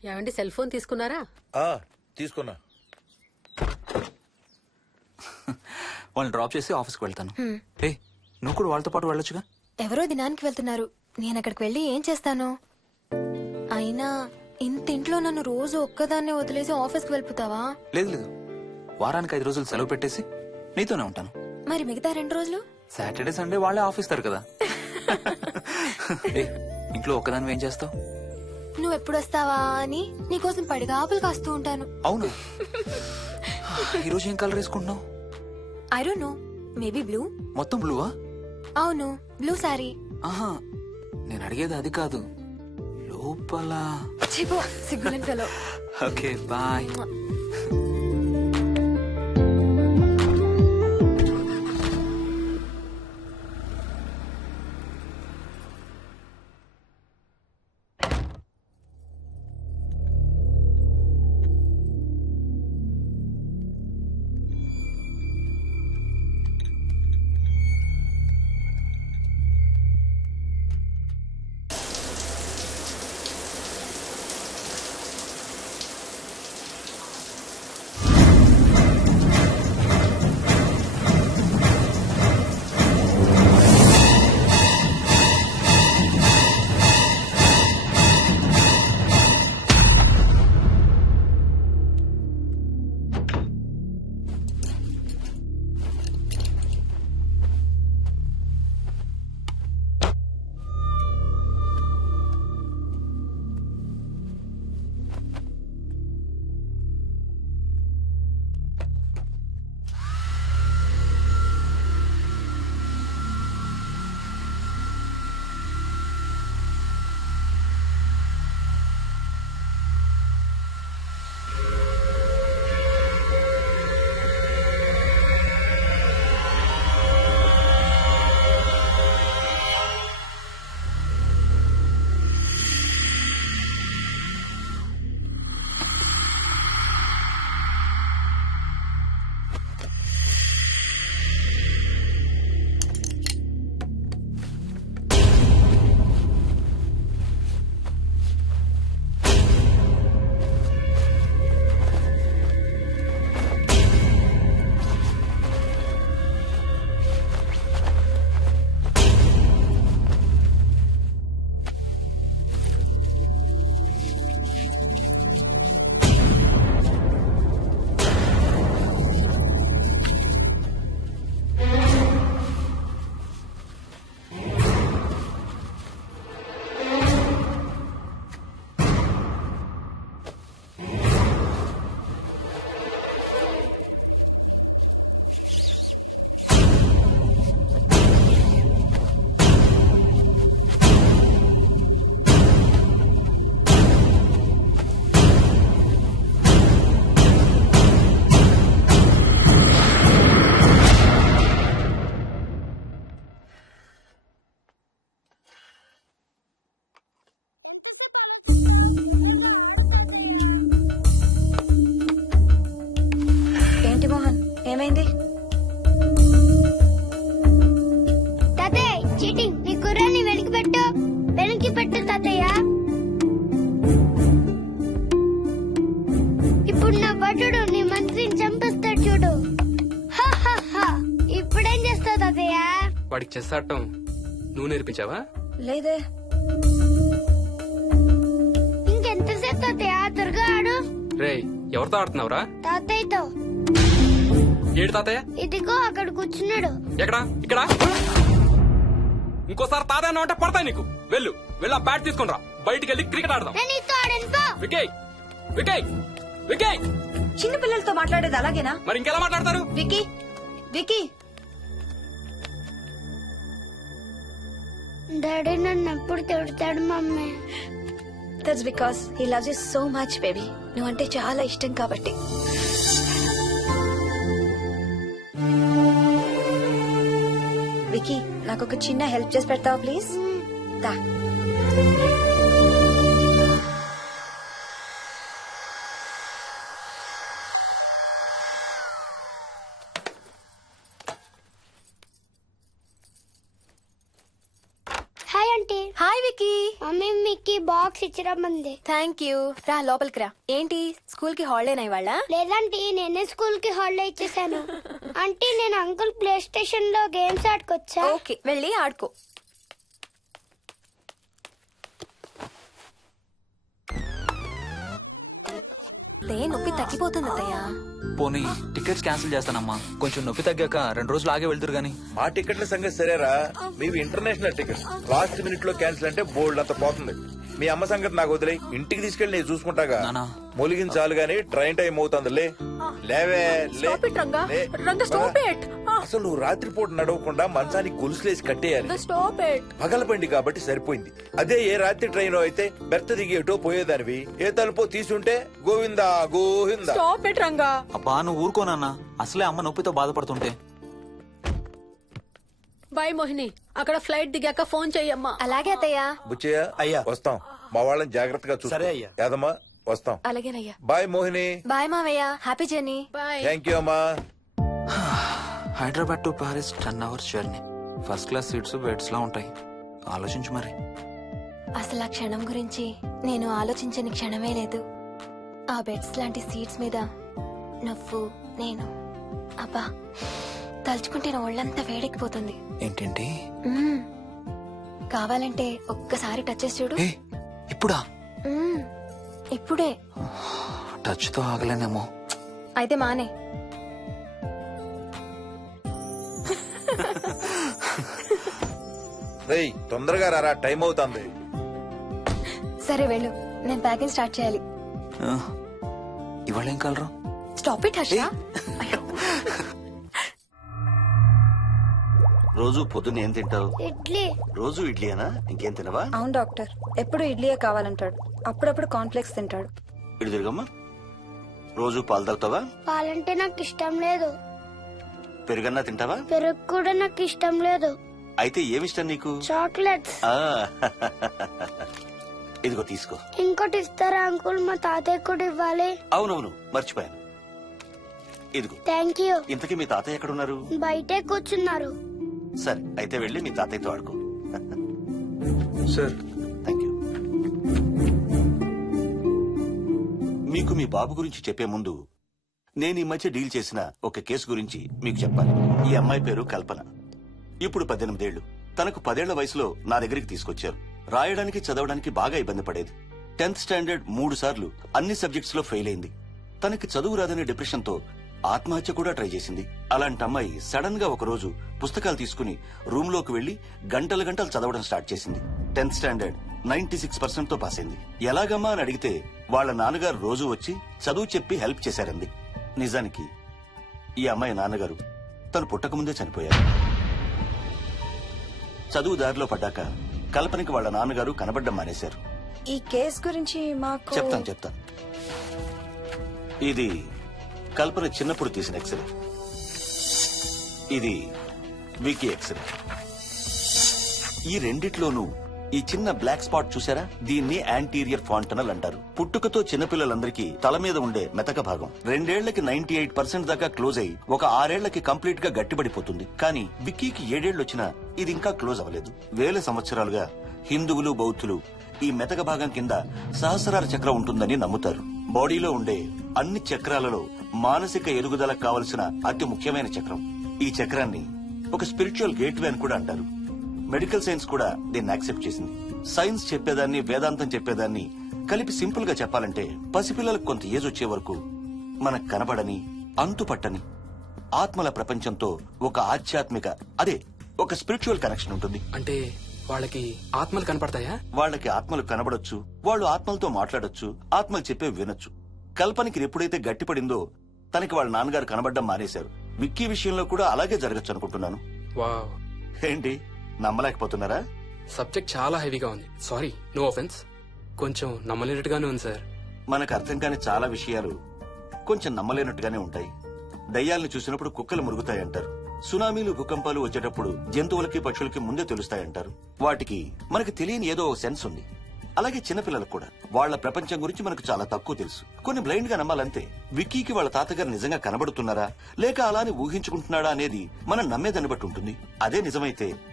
ఏమండి సెల్ ఫోన్ తీసుకున్నారా? ఆ, తీసుకున్నా. వాళ్ళని డ్రాప్ చేసి ఆఫీస్కి వెళ్తాను. ఏ నువ్వు కూడా వాళ్ళతో పాటు వెళ్ళొచ్చుగా. ఎవరో దినానికి వెళ్తున్నారు, నేను అక్కడికి వెళ్ళి ఏం చేస్తాను? అయినా ఇంత ఇంట్లో నన్ను రోజు ఒక్కదాన్నే వదిలేసి ఆఫీస్కి వెళ్ళిపోతావా? లేదు లేదు, వారానికి 5 రోజులు సెలవు పెట్టేసి నీతోనే ఉంటాను. మరి మిగతా 2 రోజులు? సాటర్డే సండే వాళ్ళే ఆఫీస్ తారు కదా. ఏ ఇంట్లో ఒక్కదాని ఏం చేస్తావు? నువ్వు ఎప్పుడు వస్తావా అని నీకోసం పడిగాపులు కాస్తూ ఉంటాను. అవును. ఈరోజు ఏం colour వేసుకుంటున్నావు? I don't know, maybe blue. మొత్తం బ్లూవా? అవును, బ్లూ సారీ. ఆహా, నేను అడిగేది అది కాదు, లోపల. సిగ్గులేని ఫెలో. Okay bye. ఏంటి మోహన్, ఏమైంది? తాతయ్య చీటింగ్, నీ కుర్రాన్ని వెనక్కి పెట్టు, వెనక్కి పెట్టు తాతయ్య. ఇప్పుడు నా భటుడు నీ మంత్రిని చంపేస్తాడు చూడు. హా, హా, హా. ఇప్పుడేం చేస్తావు తాతయ్య? వాడికి చెస్ ఆడటం నువ్వు నేర్పించావా? లేదే. ఇంకెంతసేపు తాతయ్య? త్వరగా ఆడు. రేయ్, ఎవరితో ఆడుతున్నావురా? తాతయ్యతో. ఏడు తాతయ్య? ఇదిగో అక్కడ కూర్చున్నాడు. ఎక్కడా? ఇక్కడ. ఇంకోసారి తాతయ్య అంటే పడతాయి నీకు. వెళ్ళు వెళ్ళి ఆ బ్యాట్ తీసుకుని రా, బయటికి వెళ్ళి క్రికెట్ ఆడదాం. నేను నీతో ఆడను పో. వికయ్ వికయ్ వికయ్. చిన్న పిల్లలతో మాట్లాడేది అలాగేనా? మరి ఇంకెలా మాట్లాడతారు? Wiki, wiki. డాడీ నన్ను ఎప్పుడు తిడతాడు mummy. That's because he loves you so much baby. నువ్వంటే చాలా ఇష్టం కాబట్టి. వికీ, నాకు ఒక చిన్న హెల్ప్ చేసి పెడతావా please? The. Hi aunty. Aunty. Hi Vicky. Mummy మీకు బాక్స్ ఇచ్చిరమ్మంది. Thank you. రా లోపలికి రా. ఏంటి స్కూల్ కి హాలిడేనా ఇవాళ? లేదంటే నేనే స్కూల్ కి హాలిడే ఇచ్చేసాను. అంటే నేను అంకుల్ ప్లే స్టేషన్ లో గేమ్స్ ఆడుకోవచ్చా? ఓకే, వెళ్ళి ఆడుకో. నొప్పి తగ్గిపోతుంది అత్తయ్య. పోనీ టికెట్స్ క్యాన్సిల్ చేస్తానమ్మా. కొంచెం నొప్పి తగ్గాక 2 రోజులు ఆగే వెళ్తురు గానీ. మా టికెట్ల సంగతి సరేరా, మీవి ఇంటర్నేషనల్ టికెట్స్. లాస్ట్ మినిట్ లో క్యాన్సిల్ అంటే బోల్డ్ అంత పోతుంది. మీ అమ్మ సంగతి నాకు వదిలే, ఇంటికి తీసుకెళ్ళి నేను చూసుకుంటాగా. నానా. మొలిగించాలు గాని ట్రైన్ టైం అవుతుంది. లేవే లే. Stop it, Ranga. లే. Ranga, stop it. అసలు నువ్వు రాత్రిపూట నడవకుండా మంచానికి గొలుసులేసి కట్టేయాలి. Stop it. పగలబండి కాబట్టి సరిపోయింది. అదే ఏ రాత్రి ట్రైన్ అయితే బెర్త దిగి ఎటో పోయేదానివి. ఏ తలుపో తీసుంటే Govinda Govinda. Stop it, Ranga. అబ్బా నువ్వు ఊరుకోనన్నా, అసలే అమ్మ నొప్పితో బాధపడుతుంటే. బాయ్ మోహిని, అక్కడ ఫ్లైట్ దిగాక ఫోన్ చెయ్యమ్మా. అలాగే అత్తయ్య. బుచ్చయ్య అయ్యా. వస్తాం. మా వాళ్ళని జాగ్రత్తగా చూసుకో. సరే అయ్యా. యాదమ్మా వస్తాం. అలాగేనయ్యా. బాయ్ మోహిని. బాయ్ మావయ్య. Happy journey. Bye. Thank you అమ్మా. Hyderabad to Paris 10 hours journey. First class seats beds లా ఉంటాయి. ఆలోచించు మరి. అసలు ఆ క్షణం గురించి నేను ఆలోచించని క్షణమే లేదు. ఆ బెడ్స్ లాంటి సీట్స్ మీద నువ్వు నేను. అబ్బా తలుచుకుంటే నా ఒళ్ళంతా వేడెక్కిపోతుంది. ఏంటేంటి? మ్మ్. కావాలంటే ఒక్కసారి టచ్ చేసి చూడు. ఏ ఇప్పుడా? మ్మ్. ఇప్పుడే. టచ్ తో ఆగలేనేమో. అయితే మానే. రేయ్ తొందరగా రారా, టైం అవుతుంది. సరే వెళ్ళు, నేను ప్యాకింగ్ స్టార్ట్ చేయాలి. ఆ, ఇవాళ ఏం కలరు? Stop it Harsha. రోజు పొద్దున్న ఏం తింటావు? ఇడ్లీ. రోజు ఇడ్లీనా? ఇంకేం తినవా? అవును డాక్టర్, ఎప్పుడు ఇడ్లీయే కావాలంటాడు. అప్పుడప్పుడు కాన్ఫ్లెక్స్ తింటాడు. ఇటు తిరగమ్మా. రోజు పాలు తాగుతావా? పాలంటే నాకు ఇష్టం లేదు. పెరుగన్నా తింటావా? పెరుగు కూడా నాకు ఇష్టం లేదు. అయితే ఏమిష్టం నీకు? చాక్లెట్స్. ఆ, ఇదిగో తీసుకో. ఇంకోటి ఇస్తారా అంకుల్? మా తాతయ్య కూడా ఇవ్వాలి. అవునవును మర్చిపోయాను. ఇదిగో. Thank you. ఇంతకీ మీ తాతయ్య ఎక్కడున్నారు? బయటే కూర్చున్నారు. సరే అయితే వెళ్ళి మీ తాతయ్యతో ఆడుకో. Sir thank you. మీకు మీ బాబు గురించి చెప్పే ముందు నేను ఈ మధ్య డీల్ చేసిన ఒక కేసు గురించి మీకు చెప్పాలి. ఈ అమ్మాయి పేరు కల్పన. ఇప్పుడు 18 ఏళ్లు. తనకు 10 ఏళ్ల వయసులో నా దగ్గరికి తీసుకొచ్చారు. రాయడానికి చదవడానికి బాగా ఇబ్బంది పడేది. 10th స్టాండర్డ్ 3 సార్లు అన్ని సబ్జెక్ట్స్ లో ఫెయిల్ అయింది. తనకి చదువు రాదనే డిప్రెషన్ తో ఆత్మహత్య కూడా ట్రై చేసింది. అలాంటి అమ్మాయి సడన్ గా ఒక రోజు పుస్తకాలు తీసుకుని రూమ్ లోకి వెళ్లి గంటలు గంటలు చదవడం స్టార్ట్ చేసింది. 10th స్టాండర్డ్ 96% తో పాస్ అయింది. ఎలాగమ్మా అని అడిగితే వాళ్ళ నాన్నగారు రోజు వచ్చి చదువు చెప్పి హెల్ప్ చేశారంది. నిజానికి ఈ అమ్మాయి నాన్నగారు తను పుట్టకముందే చనిపోయారు. చదువు దారిలో పడ్డాక కల్పనకి వాళ్ళ నాన్నగారు కనబడ్డం మానేశారు. ఈ కేస్ గురించి మాకు చెప్తాను. ఇది కల్పన చిన్నప్పుడు తీసిన ఎక్స్రే. ఇది వికీ ఎక్స్రే. ఈ రెండిట్లోనూ ఈ చిన్న బ్లాక్ స్పాట్ చూసారా? దీన్ని యాంటీరియర్ ఫాంటనల్ అంటారు. పుట్టుకతో చిన్నపిల్లలందరికీ తల మీద ఉండే మెతక భాగం 2 ఏళ్లకి 98% దాకా క్లోజ్ అయి ఒక 6 ఏళ్లకి కంప్లీట్ గా గట్టిపడిపోతుంది. కానీ విక్కీకి 7 ఏళ్లు వచ్చినా ఇది ఇంకా క్లోజ్ అవ్వలేదు. వేల సంవత్సరాలుగా హిందువులు బౌద్ధులు ఈ మెతక భాగం కింద సహస్రార చక్రం ఉంటుందని నమ్ముతారు. బాడీలో ఉండే అన్ని చక్రాలలో మానసిక ఎదుగుదలకు కావలసిన అతి ముఖ్యమైన చక్రం. ఈ చక్రాన్ని ఒక స్పిరిచువల్ గేట్వే అని కూడా అంటారు. మెడికల్ సైన్స్ కూడా దీన్ని యాక్సెప్ట్ చేసింది. సైన్స్ చెప్పేదాన్ని వేదాంతం చెప్పేదాన్ని కలిపి సింపుల్ గా చెప్పాలంటే పసిపిల్లలకు కొంత ఏజ్ వచ్చే వరకు మనకు కనబడని అంతుపట్టని ఆత్మల ప్రపంచంతో ఒక ఆధ్యాత్మిక అదే ఒక స్పిరిచువల్ కనెక్షన్ ఉంటుంది. అంటే వాళ్ళకి ఆత్మలు కనపడతాయా? వాళ్ళకి ఆత్మలు కనబడొచ్చు, వాళ్ళు ఆత్మలతో మాట్లాడొచ్చు, ఆత్మలు చెప్పే వినొచ్చు. కల్పనకి ఎప్పుడైతే గట్టిపడిందో తనకి వాళ్ళ నాన్నగారు కనబడ్డం మానేశారు. విక్కీ విషయంలో కూడా అలాగే జరగచ్చు అనుకుంటున్నాను. వావ్, ఏంటి నమ్మలేకపోతున్నారా? సబ్జెక్ట్ చాలా హెవీగా ఉంది. Sorry, no offence. కొంచెం నమ్మలేనట్టుగానే ఉంది సార్. మనకు అర్థం కాని చాలా విషయాలు కొంచెం నమ్మలేనట్టుగానే ఉంటాయి. దయ్యాల్ని చూసినప్పుడు కుక్కలు మురుగుతాయంటారు. సునామీలు భూకంపాలు వచ్చేటప్పుడు జంతువులకి పక్షులకి ముందే తెలుస్తాయంటారు. వాటికి మనకి తెలియని ఏదో సెన్స్ ఉంది. అలాగే చిన్నపిల్లలకు కూడా వాళ్ల ప్రపంచం గురించి మనకు చాలా తక్కువ తెలుసు. కొన్ని బ్లైండ్ గా నమ్మాలంతే. విక్కీకి వాళ్ళ తాతగారు నిజంగా కనబడుతున్నారా లేక అలానే ఊహించుకుంటున్నాడా అనేది మనం నమ్మేదాన్ని బట్టి ఉంటుంది. అదే నిజమైతే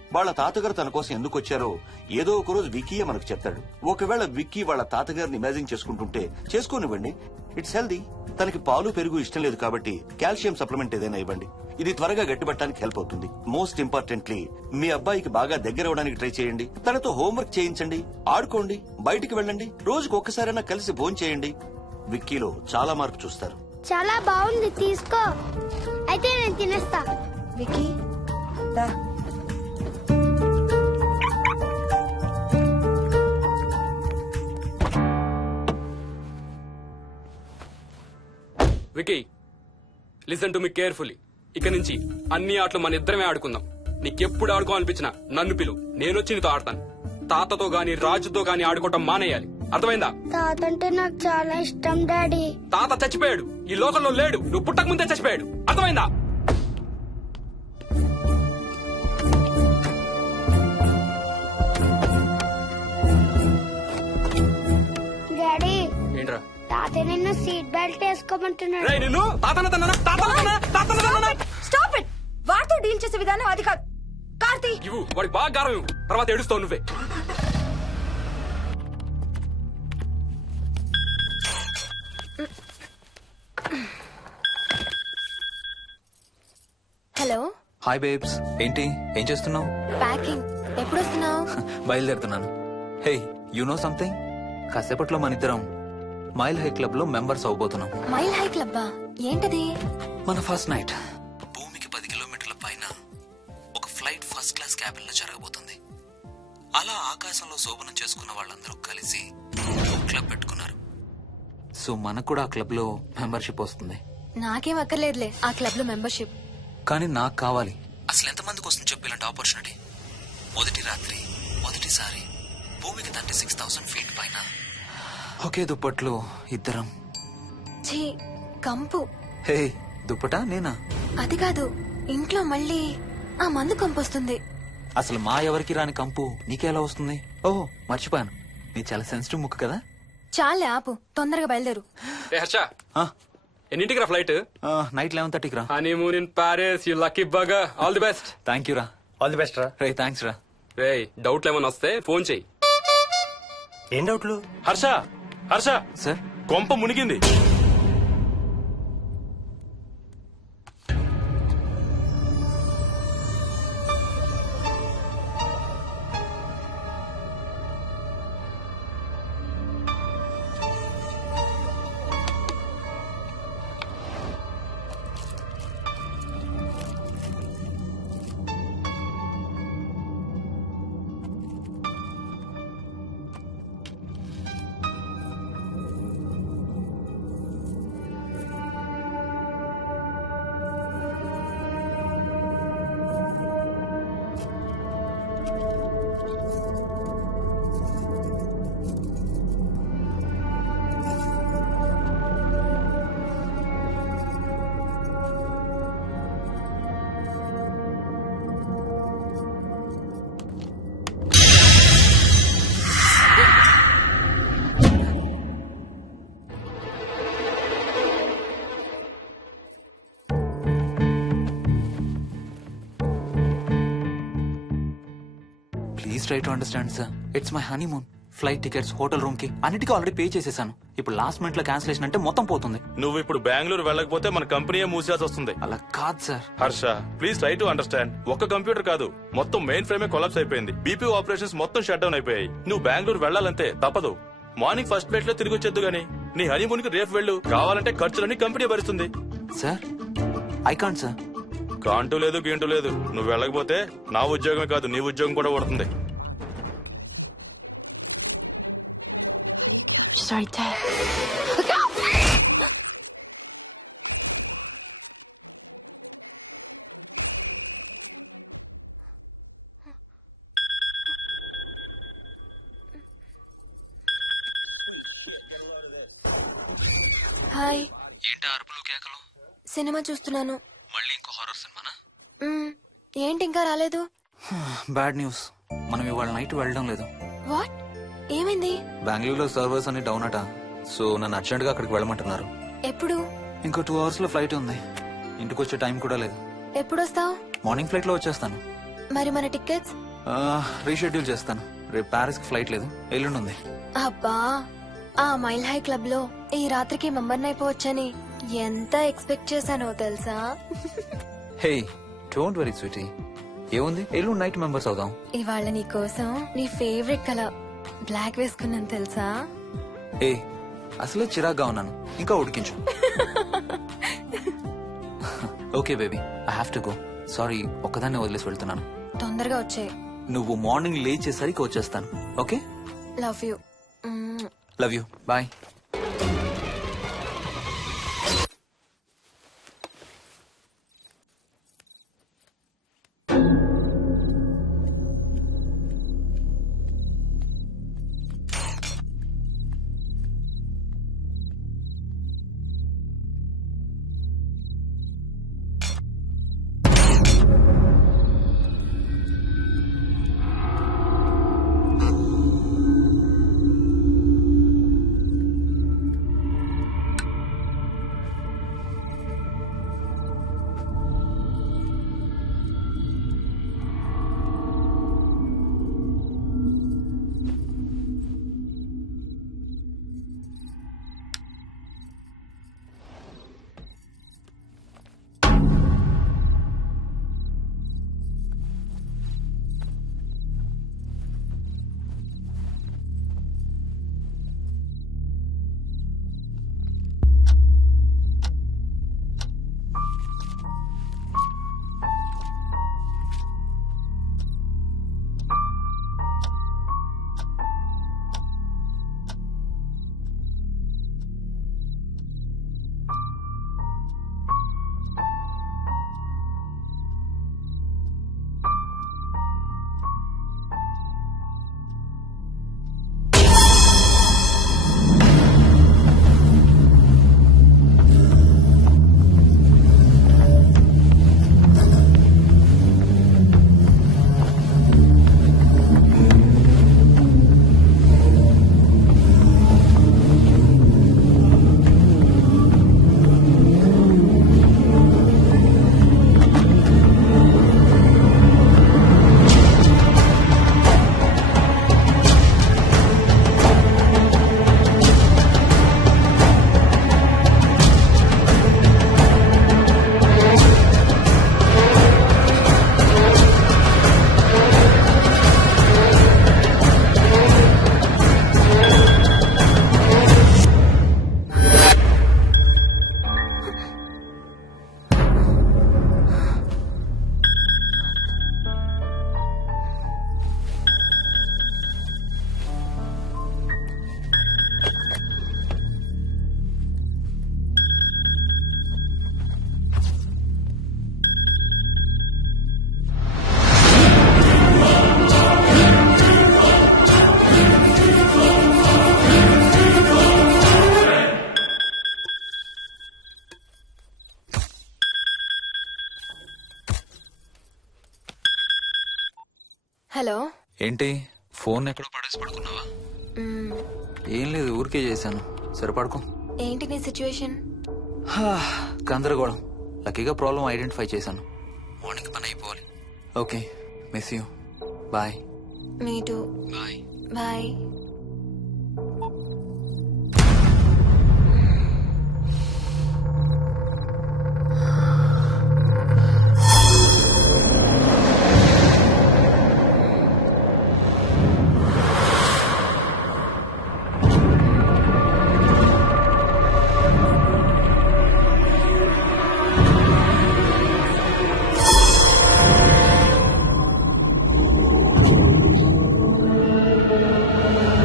వాళ్ళ తాతగారు తన కోసం ఎందుకు వచ్చారో ఏదో ఒక రోజు విక్కీయే మనకు చెప్తాడు. ఒకవేళ విక్కీ వాళ్ళ తాతగారిని ఇమాజిన్ చేసుకుంటుంటే చేసుకోనివ్వండి, ఇట్స్ హెల్దీ. తనకి పాలు పెరుగు ఇష్టం లేదు కాబట్టి కాల్షియం సప్లిమెంట్ ఏదైనా ఇవ్వండి. ఇది త్వరగా గట్టిపట్టడానికి హెల్ప్ అవుతుంది. మోస్ట్ ఇంపార్టెంట్లీ మీ అబ్బాయికి బాగా దగ్గర అవడానికి ట్రై చేయండి. తనతో హోంవర్క్ చేయించండి, ఆడుకోండి, బయటికి వెళ్ళండి, రోజుకు ఒక్కసారైనా కలిసి భోజనం చేయండి. విక్కీలో చాలా మార్పు చూస్తారు. చాలా బాగుంది, తీసుకో. అయితే నేను తినేస్తా. విక్కీ దా. Wiki, listen to me carefully. ఇక నుంచి అన్ని ఆటలు మన ఇద్దరమే ఆడుకుందాం. నీకెప్పుడు ఆడుకోవాలనిపించినా నన్ను పిలు, నేనొచ్చి నీతో ఆడతాను. తాతతో గాని రాజుతో గాని ఆడుకోవటం మానేయాలి, అర్థమైందా? తాత అంటే నాకు చాలా ఇష్టం డాడీ. తాత చచ్చిపోయాడు, ఈ లోకంలో లేడు. నువ్వు పుట్టక ముందే చచ్చిపోయాడు, అర్థమైందా? డాడీ, ఏంట్రా? తాత నిన్ను సీట్ బెల్ట్ వేసుకోమంటున్నాడు. రేయ్, నిన్ను స్టాప్ ఇట్. వాడితో డీల్ చేసే విధానం అది కాదు. కార్తీ, ఇవ్వు, వాడికి బాగా గారం ఇవ్వు, తర్వాత ఏడుస్తావు నువ్వే. హలో. హాయ్ బేబ్స్, ఏంటి ఏం చేస్తున్నావు? ప్యాకింగ్. ఎప్పుడు వస్తున్నావు? బయలుదేరుతున్నాను. హే, యు నో సంథింగ్? కాసేపట్లో మన ఇద్దరం మైల్ హై క్లబ్ లో మెంబర్స్ అవబోతున్నాం. Mile high క్లబ్బా? ఏంటది? మన ఫస్ట్ నైట్ భూమికి 10 కిలోమీటర్ల పైన ఒక ఫ్లైట్ ఫస్ట్ క్లాస్ క్యాబిన్ లో జరగబోతుంది. అలా ఆకాశంలో శోభనం చేసుకున్న వాళ్ళందరూ కలిసి క్లబ్ పెట్టుకున్నారు. సో మనకు కూడా ఆ క్లబ్ లో మెంబర్షిప్ వస్తుంది. నాకేం అక్కర్లేదులే ఆ క్లబ్ లో మెంబర్షిప్. కానీ నాకు కావాలి. అసలు ఎంతమందికి వస్తుంది చెప్పు ఇలాంటి ఆపర్చునిటీ? మొదటి రాత్రి, మొదటిసారి భూమికి 36,000 ఫీట్ పైన ఒకే దుప్పట్లో ఇద్దరం. ఛీ, కంపు. హే, దుప్పటా నేనా? అది కాదు, ఇంట్లో మళ్ళీ ఆ మందు కంపొస్తుంది. అసలు మా ఎవరికి రాని కంపు నీకెలా వస్తుంది? ఓహో, మర్చిపోయాను, నీ చాలా సెన్సిటివ్ ముక్కు కదా. చాలే ఆపు, తొందరగా బయలుదేరు. ఏ హర్ష, ఎన్నింటికి రా ఫ్లైట్? నైట్ 11:30కి రా. Honeymoon in Paris, you lucky బగా. All the best. Thank you రా. ఆల్ ది బెస్ట్ రా. రే, థ్యాంక్స్ రా. రే, డౌట్లు ఏమైనా వస్తే ఫోన్ చెయ్యి. ఏం డౌట్లు? హర్ష, హర్ష, సార్, కొంప మునిగింది. Please try to understand sir. It's my honeymoon. Flight tickets, hotel room కి అన్నిటికీ ఆల్రెడీ పే చేసేసాను. ఇప్పుడు లాస్ట్ మినిట్ లో క్యాన్సిలేషన్ అంటే మొత్తం పోతుంది. నువ్వు ఇప్పుడు బెంగళూరు వెళ్ళకపోతే మన కంపెనీ మూసేయాల్సి వస్తుంది. అలా కాదు sir. Harsha, please try to understand. ఒక్క కంప్యూటర్ కాదు, మొత్తం మెయిన్ ఫ్రేమే కొలాప్స్ అయిపోయింది. బీపీ ఆపరేషన్స్ మొత్తం షట్ డౌన్ అయిపోయాయి. నువ్వు బెంగళూరు వెళ్ళాలంటే తప్పదు. మార్నింగ్ ఫస్ట్ ఫ్లైట్ లో తిరిగి వచ్చేద్దు గానీ నీ హనీమూన్ కి రేపు వెళ్ళు. కావాలంటే ఖర్చులన్నీ కంపెనీ భరిస్తుంది. Sir, I can't sir. కాంటూ లేదు, గీంటూ లేదు. నువ్వు వెళ్ళకపోతే నా ఉద్యోగమే కాదు, నీ ఉద్యోగం కూడా పడుతుంది. Right there. హాయ్. ఏంటి అరుపులు కేకలు? సినిమా చూస్తున్నాను. మళ్ళీ ఇంకో హారర్ సినిమానా? ఏంటి ఇంకా రాలేదు? బ్యాడ్ న్యూస్, మనం ఇవాళ నైట్ వెళ్ళడం లేదు. వాట్? ఏమైంది? బెంగళూరులో సర్వర్స్ అన్ని డౌన్ అట. సో నన్ను అర్జెంట్ గా అక్కడికి వెళ్ళమంటున్నారు. ఎప్పుడు? ఇంకో 2 hours లో ఫ్లైట్ ఉంది. ఇంటికి వచ్చే టైం కూడా లేదు. ఎప్పుడు వస్తావు? మార్నింగ్ ఫ్లైట్ లో వచ్చేస్తాను. మరి మన టికెట్స్? రీషెడ్యూల్ చేస్తాను. రేపు ప్యారిస్ కి ఫ్లైట్ లేదు, ఎల్లుండి ఉంది. అబ్బా, ఆ మైల్ హై క్లబ్ లో ఈ రాత్రికి మెంబర్ని అయిపోవచ్చని ఎంత ఎక్స్పెక్ట్ చేశానో తెలుసా? హే డోంట్ వరీ స్వీటీ, ఏముంది ఎల్లుండి నైట్ మెంబర్స్ అవుదాం. ఇవాళ నీ కోసం నీ ఫేవరెట్ కలర్ బ్లాక్ వేసుకున్నాను తెలుసా? ఏ అసలే చిరాగ్గా ఉన్నాను, ఇంకా ఉడికించు. Okay baby, I have to go. Sorry, ఒక్కదాన్ని వదిలేసి వెళ్తున్నాను. తొందరగా వచ్చే. నువ్వు మార్నింగ్ లేచేసరికి వచ్చేస్తాను. Okay, love you. Love you, bye. Hello. ఏంటి ఫోన్ ఎక్కడో పడేసి పడుకున్నావా? ఏం లేదు, ఊరికే చేశాను. సరే పడుకో. ఏంటి నీ సిచ్యువేషన్? గందరగోళం. లక్కీగా ప్రాబ్లం ఐడెంటిఫై చేశాను. మార్నింగ్ పని అయిపోవాలి. Okay, miss you. Bye. Me two. Bye. Bye.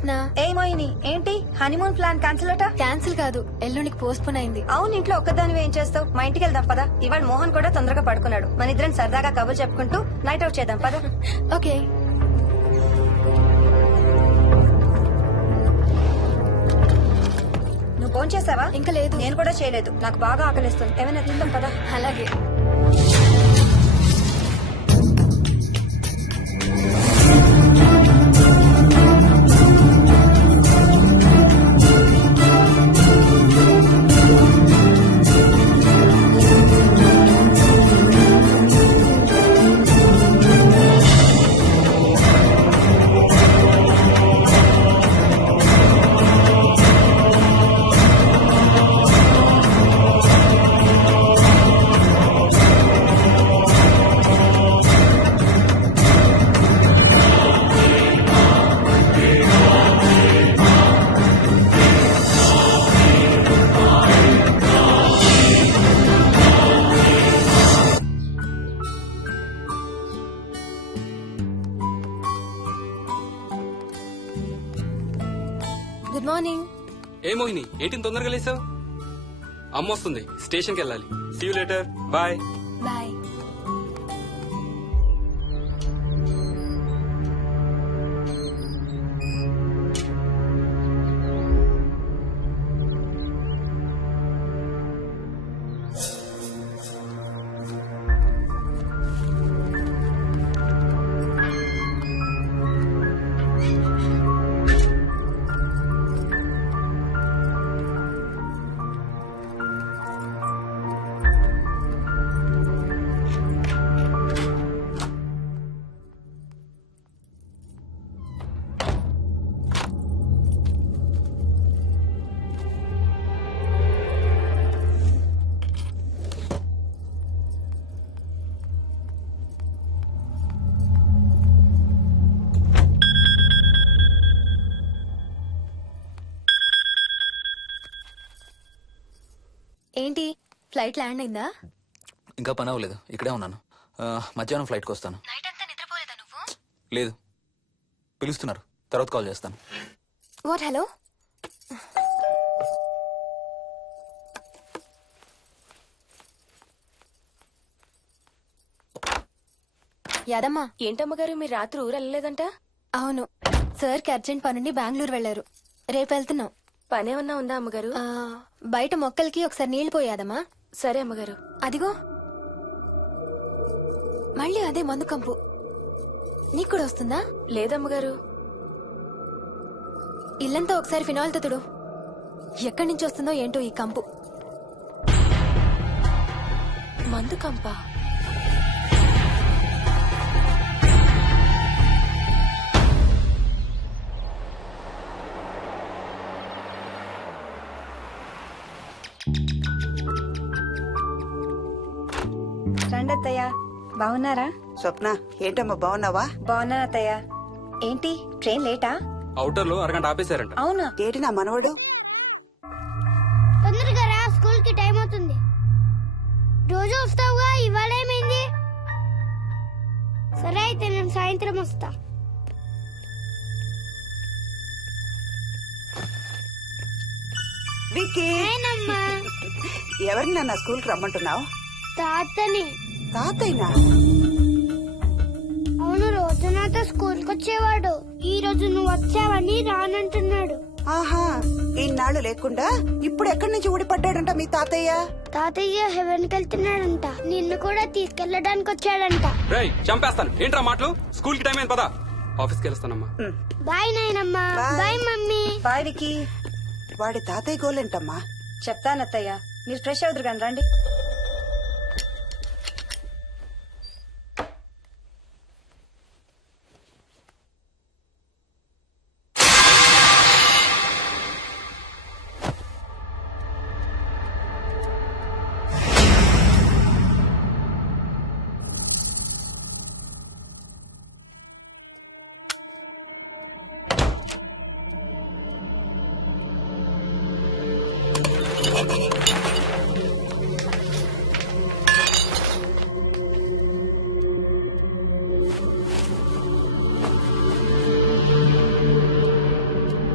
స్వప్న. ఏ మోహిని, ఏంటి హనీమూన్ ప్లాన్ క్యాన్సిల్ అట? క్యాన్సిల్ కాదు, ఎల్లుండికి పోస్ట్ పోన్ అయింది. అవును, ఇంట్లో ఒక్కదానివే ఏం చేస్తావు? మా ఇంటికి వెళ్దాం పదా. ఇవాళ మోహన్ కూడా తొందరగా పడుకున్నాడు. మన ఇద్దరం సరదాగా కబుర్లు చెప్పుకుంటూ నైట్ అవుట్ చేద్దాం పదా. ఓకే. నువ్వు ఫోన్ చేసావా? ఇంకా లేదు. నేను కూడా చేయలేదు. నాకు బాగా ఆకలిస్తుంది. ఏమైనా తిందాం పదా. అలాగే. Good morning. ఏ మోహిని, ఏంటి తొందరగా లేసావు? అమ్మ వస్తుంది, స్టేషన్కి వెళ్ళాలి. See you later. Bye. Bye. ఏంటి, ఫ్లైట్ ల్యాండ్ అయిందా? ఇంకా పని అవ్వలేదు, ఇక్కడే ఉన్నాను. మధ్యాహ్నం ఫ్లైట్కి వస్తాను. నైట్ అంతా నిద్రపోలేదా నువ్వు? లేదు, పిలుస్తున్నారు, తర్వాత కాల్ చేస్తాను. వాట్? హలో. యాదమ్మా. ఏంటమ్మగారు, మీరు రాత్రి ఊరు వెళ్ళలేదంట? అవును, సార్కి అర్జెంట్ పనుండి బెంగళూరు వెళ్లారు. రేపు వెళ్తున్నాం. పనేమన్నా ఉందా అమ్మగారు? బయట మొక్కలకి ఒకసారి నీళ్లు పోయాదమ్మా. సరే అమ్మగారు. అదిగో మళ్ళీ అదే మందు కంపు. నీకు కూడా వస్తుందా? లేదమ్మగారు. ఇల్లంతా ఒకసారి ఫినాయిల్ తో తుడు. ఎక్కడి నుంచి వస్తుందో ఏంటో ఈ కంపు. మందు కంపా? రండి అత్తయ్య. బాగున్నారా? స్వప్న, ఏంటమ్మా బాగున్నావా? బాగున్నాను అత్తయ్య. ఏంటి ట్రైన్ లేటా? అవుటర్ లో అరగంట ఆపేశారంట. అవునా? ఏంటి నా మనవడు? తొందరగా రా, స్కూల్ కి టైం అవుతుంది. రోజు వస్తావుగా, ఇవాళ ఏమైంది? సరే అయితే నేను సాయంత్రం వస్తా. విక్కీ, ఎవరిని నా స్కూల్ కి రమ్మంటున్నావు? తాతని. తాతయ్యనా? అవును, రోజు నాతో స్కూల్ కి వచ్చేవాడు. ఈ రోజు నువ్వు వచ్చావని రానంటున్నాడు. ఆహా, ఇన్నాళ్ళు లేకుండా ఇప్పుడు ఎక్కడి నుంచి ఊడిపడ్డాడంట మీ తాతయ్య? తాతయ్య హెవెన్ కి వెళ్తున్నాడంట. నిన్ను కూడా తీసుకెళ్లడానికి వచ్చాడంట. రేయ్, చంపేస్తాను. ఏంట్రా మాటలు? స్కూల్ కి టైం అయింది, పదా. ఆఫీస్కి వెళ్తానమ్మా. Bye నాయనమ్మా. Bye mummy. Bye wiki. వాడి తాతయ్య గోలేంటమ్మా? చెప్తానత్తయ్య, మీరు ఫ్రెష్ అవుతురు కానీ రండి.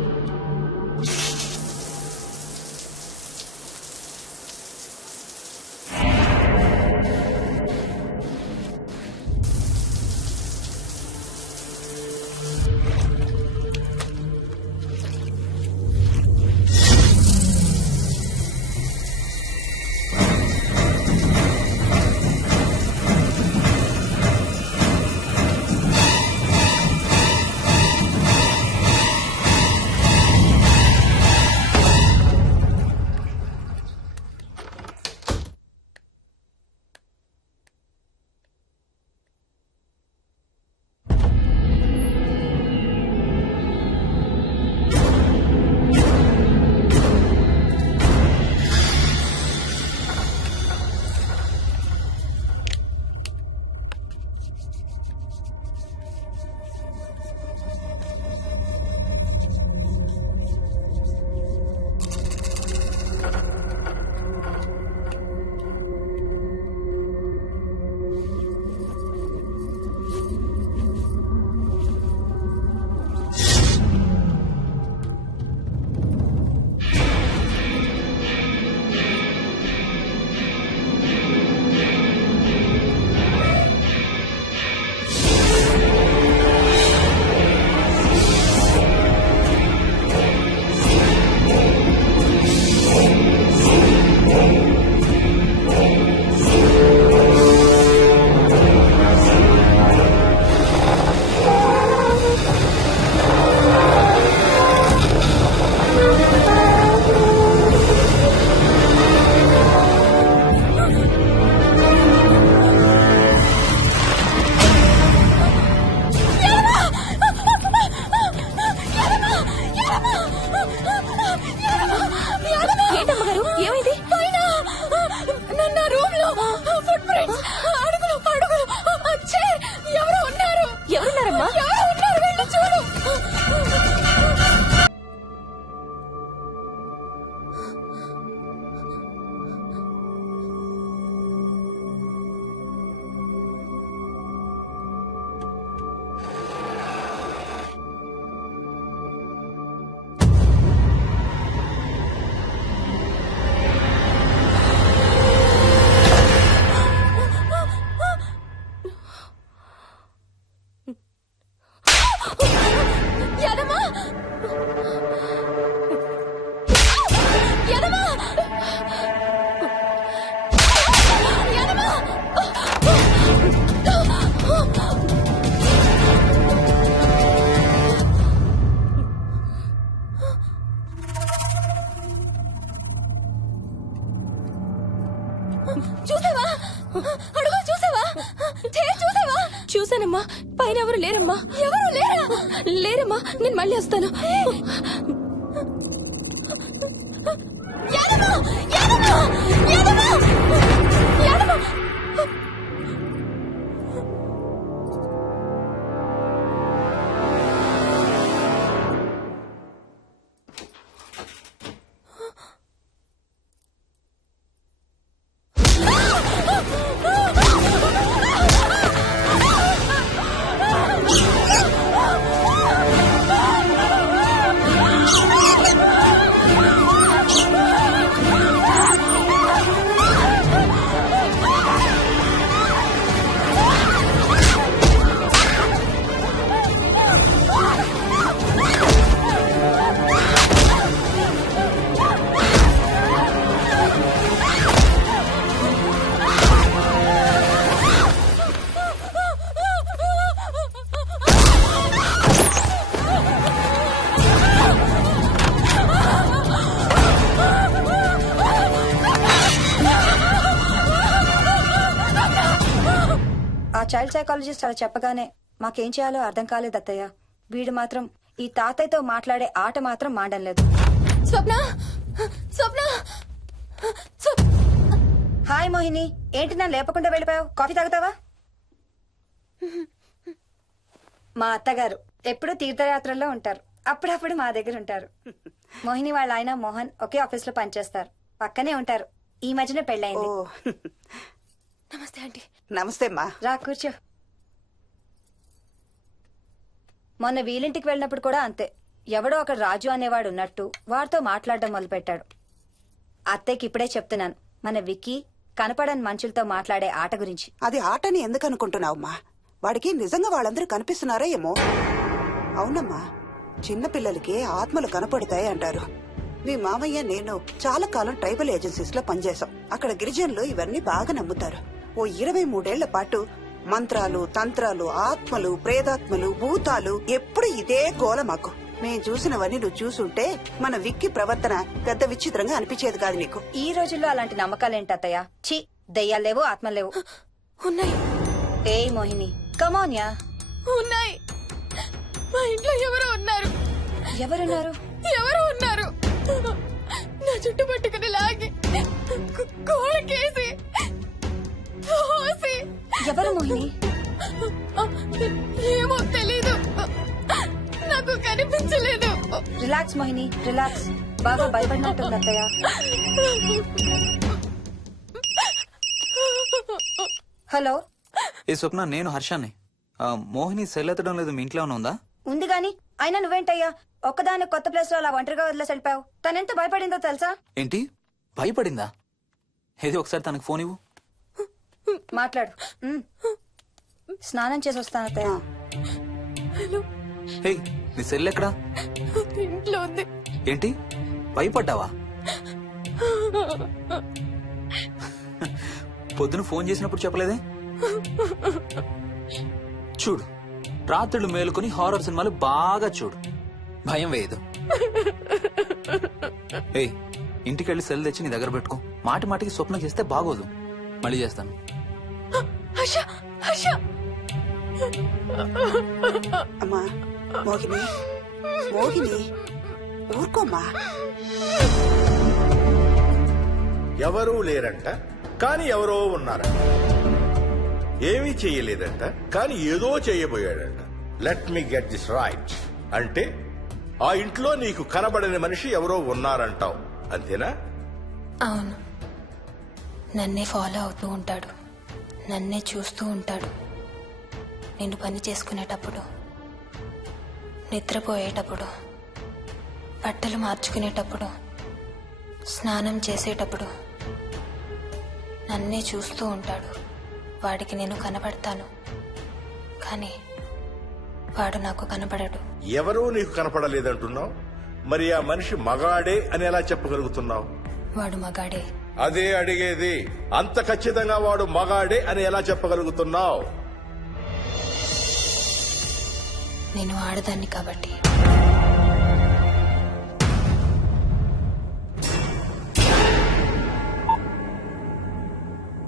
చూసావా అడుగు చూసావా చూసావా? చూసానమ్మా, పైన ఎవరు లేరమ్మా. ఎవరు లేరా? లేరమ్మా, నేను మళ్ళీ వస్తాను. యాదమ్మ! యాదమ్మ! యాదమ్మ! యాదమ్మ! ఆ చైల్డ్ సైకాలజిస్ట్ అలా చెప్పగానే మాకేం చేయాలో అర్థం కాలేదు అత్తయ్య. వీడు మాత్రం ఈ తాతయ్యతో మాట్లాడే ఆట మాత్రం మాడం లేదు. స్వప్న స్వప్న హాయ్ మోహిని, ఏంటి నన్ను లేపకుండా వెళ్ళిపోయావు? కాఫీ తాగుతావా? మా అత్తగారు ఎప్పుడూ తీర్థయాత్రల్లో ఉంటారు, అప్పుడప్పుడు మా దగ్గర ఉంటారు. మోహిని వాళ్ళ ఆయన మోహన్ ఒకే ఆఫీస్ లో పనిచేస్తారు, పక్కనే ఉంటారు. ఈ మధ్యన పెళ్ళైంది. నమస్తే ఆంటీ. నమస్తే అమ్మా. రా కూర్చో. మొన్న వీలింటికి వెళ్ళినప్పుడు కూడా అంతే. ఎవడో ఒక రాజు అనేవాడు ఉన్నట్టు వాడితో మాట్లాడడం మొదలుపెట్టాడు. అత్తయ్యకి ఇప్పుడే చెప్తున్నాను, మన విక్కీ కనపడని మనుషులతో మాట్లాడే ఆట గురించి. అది ఆటని ఎందుకు అనుకుంటున్నావమ్మా? వాడికి నిజంగా వాళ్ళందరూ కనిపిస్తున్నారా ఏమో. అవునమ్మా, చిన్నపిల్లలకి ఆత్మలు కనపడతాయి అంటారు. మీ మామయ్య నేను చాలా కాలం ట్రైబల్ ఏజెన్సీస్ లో పనిచేశాం. అక్కడ గిరిజనులు ఇవన్నీ బాగా నమ్ముతారు. ఓ 23 ఏళ్ల పాటు మంత్రాలు, తంత్రాలు, ఆత్మలు, ప్రేతాత్మలు, భూతాలు, ఎప్పుడు ఇదే గోల మాకు. మేం చూసినవన్నీ నువ్వు చూసుంటే మన విక్కి ప్రవర్తన పెద్ద విచిత్రంగా అనిపించేది కాదు నీకు. ఈ రోజుల్లో అలాంటి నమ్మకాలేంటి అత్తయ్య? ఛీ, దెయ్యాలేవు, ఆత్మలేవు. ఉన్నాయి. ఏ మోహిని, కమోన్యా. ఉన్నాయి. మా ఇంట్లో ఎవరో ఉన్నారు. ఎవరున్నారు? ఎవరో ఉన్నారు. నా చుట్టు పట్టుకుని లాగి కోళ్ళకేసి ఎవరు మోహిని? ఏమో తెలీదు, నాకు కనిపించలేదు. Relax Mohini, relax. బాగా భయపడినట్టుంది అత్తయ్య. హలో. ఏ స్వప్న, నేను హర్షాన్ని. మోహిని సెల్ ఎత్తడం లేదు, మీ ఇంట్లో ఉందా? ఉంది గాని అయినా నువ్వేంటయ్యా ఒక్కదాని కొత్త ప్లేస్ లో అలా ఒంటరిగా వదిలేసి వెళ్ళిపోయావు? తనెంత భయపడిందో తెలుసా? ఏంటి, భయపడిందా? ఏది ఒకసారి తనకు ఫోన్ ఇవ్వు. మాట్లాడు. స్నానం చేసి వస్తాను అత్తయ్య. హే, నీ సెల్ ఎక్కడా? ఇంట్లో ఉంది. ఏంటి, భయపడ్డావా? పొద్దున ఫోన్ చేసినప్పుడు చెప్పలేదే? చూడు, రాత్రులు మేలుకొని హారర్ సినిమాలు బాగా చూడు, భయం వేయదు. ఏయ్, ఇంటికెళ్ళి సెల్ తెచ్చి నీ దగ్గర పెట్టుకో. మాటి మాటికి స్వప్నం చేస్తే బాగోదు. మళ్ళీ చేస్తాను. అమ్మా మోహిని, మోహిని ఊరుకోమ్మా. ఎవరూ లేరంట, కానీ ఎవరో ఉన్నారంట. ఏమీ చెయ్యలేదంట, కానీ ఏదో చెయ్యబోయాడంట. Let me get this right. అంటే ఆ ఇంట్లో నీకు కనబడని మనిషి ఎవరో ఉన్నారంటావు, అంతేనా? అవును. నన్నే ఫాలో అవుతూ ఉంటాడు, నన్నే చూస్తూ ఉంటాడు. నేను పని చేసుకునేటప్పుడు, నిద్రపోయేటప్పుడు, బట్టలు మార్చుకునేటప్పుడు, స్నానం చేసేటప్పుడు నన్నే చూస్తూ ఉంటాడు. వాడికి నేను కనపడతాను, కానీ వాడు నాకు కనపడడు. ఎవరూ నీకు కనపడలేదంటున్నావు, మరి ఆ మనిషి మగాడే అని ఎలా చెప్పగలుగుతున్నావు? వాడు మగాడే. అదే అడిగేది. అంత ఖచ్చితంగా వాడు మగాడే అని ఎలా చెప్పగలుగుతున్నావు? నేను ఆడదాన్ని కాబట్టి.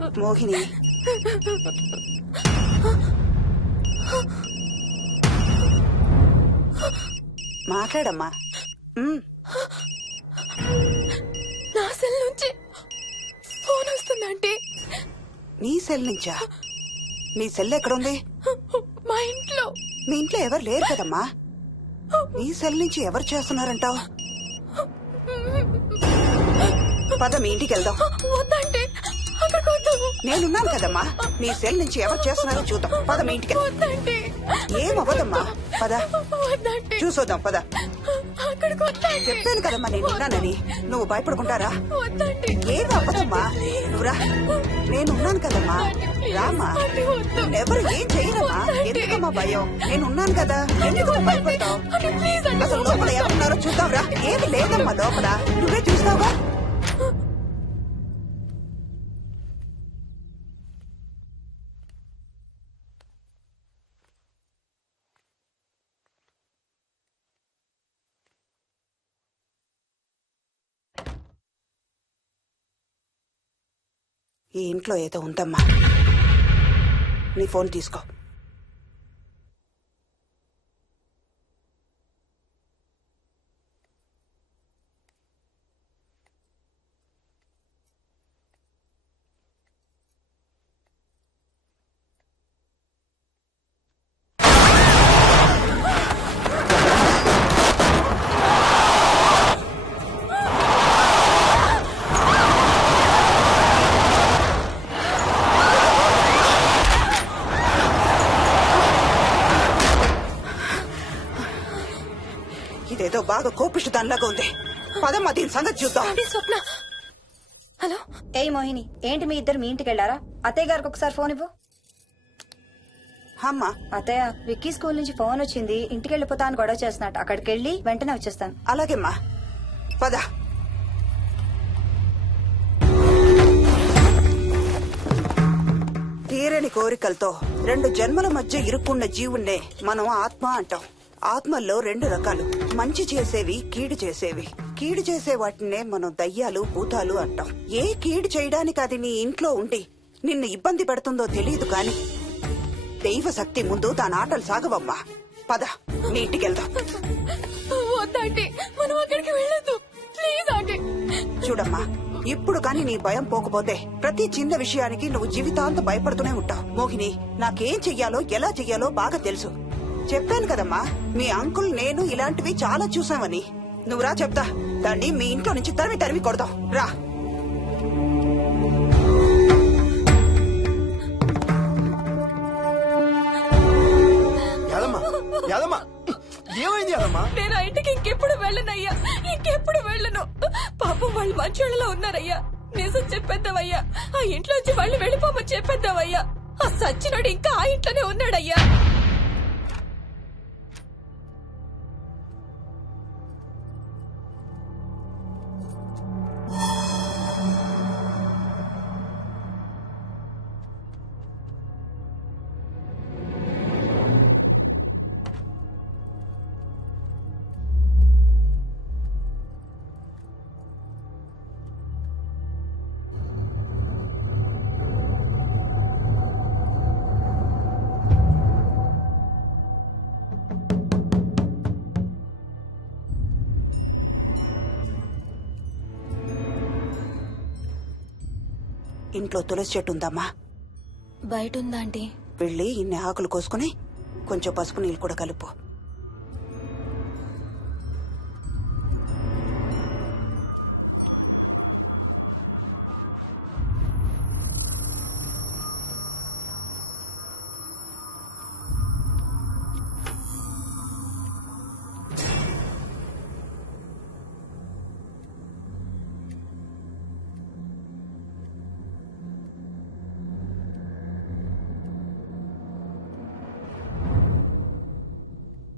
మోహిని మాట్లాడమ్మా. నా సెల్ నుంచి ఫోన్ వస్తుందంటే నీ సెల్ నుంచా? నీ సెల్ ఎక్కడుంది? మా ఇంట్లో. మీ ఇంట్లో ఎవరు లేరు కదమ్మా. నీ సెల్ నుంచి ఎవరు చేస్తున్నారంటావు? పద మీ ఇంటికి వెళ్దాం. వద్దంటే అక్కడికి వద్దాము. నేనున్నాను కదమ్మా. నీ సెల్ నుంచి ఎవరు చేస్తున్నారో చూద్దాం. పద మీ ఇంటికి. వద్దంటే ఏమవ్వదమ్మా. పద వద్దంటే చూసొద్దాం. పద. అక్కడికి వద్దంటే. చెప్పాను కదమ్మా నేనున్నానని. నువ్వు భయపడుకుంటారా? వద్దంటే. ఏమవ్వదమ్మా. నువ్వురా. నేనున్నాను కదమ్మా. రామ్మా. ఎవరు ఏం చేయరమ్మా. ఎందుకమ్మా భయం? నేనున్నాను కదా. ఎందుకు భయపడతావు? అసలు లోపల ఎవరున్నారో చూద్దాంరా. ఏమి లేదమ్మా లోపల. నువ్వే చూస్తావా? ఈ ఇంట్లో ఏదో ఉందమ్మా. నీ ఫోన్ తీసుకో. ఇదేదో బాగా కోపిష్టి దానిలాగా ఉంది. పదమ్మా దీని సంగతి చూద్దాం. స్వప్న. హలో. ఏయ్ మోహిని, ఏంటి మీ ఇద్దరు మీ ఇంటికి వెళ్ళారా? అత్తయ్య గారికి ఒకసారి ఫోన్ ఇవ్వు. అమ్మా. అత్తయ్య, విక్కీ స్కూల్ నుంచి ఫోన్ వచ్చింది. ఇంటికి వెళ్ళిపోతా అని గొడవ చేస్తున్నట్టు. అక్కడికి వెళ్ళి వెంటనే వచ్చేస్తాను. అలాగేమ్మా. పద. తీరని కోరికలతో 2 జన్మల మధ్య ఇరుక్కున్న జీవుణ్ణే మనం ఆత్మ అంటాం. ఆత్మల్లో 2 రకాలు. మంచి చేసేవి, కీడు చేసేవి. కీడు చేసే వాటినే మనం దయ్యాలు, భూతాలు అంటాం. ఏ కీడు చేయడానికి అది నీ ఇంట్లో ఉండి నిన్ను ఇబ్బంది పెడుతుందో తెలియదు కాని దైవ శక్తి ముందు దాని ఆటలు సాగవమ్మా. పద నీ ఇంటికి వెళ్దాం. వద్దంటే మనం అక్కడికి వెళ్ళొద్దు. ప్లీజ్ అంటే. చూడమ్మా, ఇప్పుడు కాని నీ భయం పోకపోతే ప్రతి చిన్న విషయానికి నువ్వు జీవితాంతం భయపడుతూనే ఉంటావు. మోహిని, నాకేం చెయ్యాలో ఎలా చెయ్యాలో బాగా తెలుసు. చెప్పాను కదమ్మా, మీ అంకుల్ నేను ఇలాంటివి చాలా చూసామని. నువ్వు రా చెప్తా. దాన్ని మీ ఇంట్లో నుంచి తరిమి తరిమి కొడదాం. రా. ఏమైంది యాదమ్మా? నేను ఆ ఇంటికి ఇంకెప్పుడు వెళ్ళనయ్యా. ఇంకెప్పుడు వెళ్ళను. పాపం వాళ్ళు మంచోళ్ళలో ఉన్నారయ్యా. నిజం చెప్పేద్దామయ్యా. ఆ ఇంట్లోంచి వాళ్ళు వెళ్ళిపోమని చెప్పేద్దామయ్యా. ఆ సచ్చినోడు ఇంకా ఆ ఇంట్లోనే ఉన్నాడయ్యా. ఇంట్లో తులసి చెట్టు ఉందమ్మా. బయట ఉందా ఆంటీ? వెళ్ళి ఇన్ని ఆకులు కోసుకుని కొంచెం పసుపు నీళ్ళు కూడా కలుపు.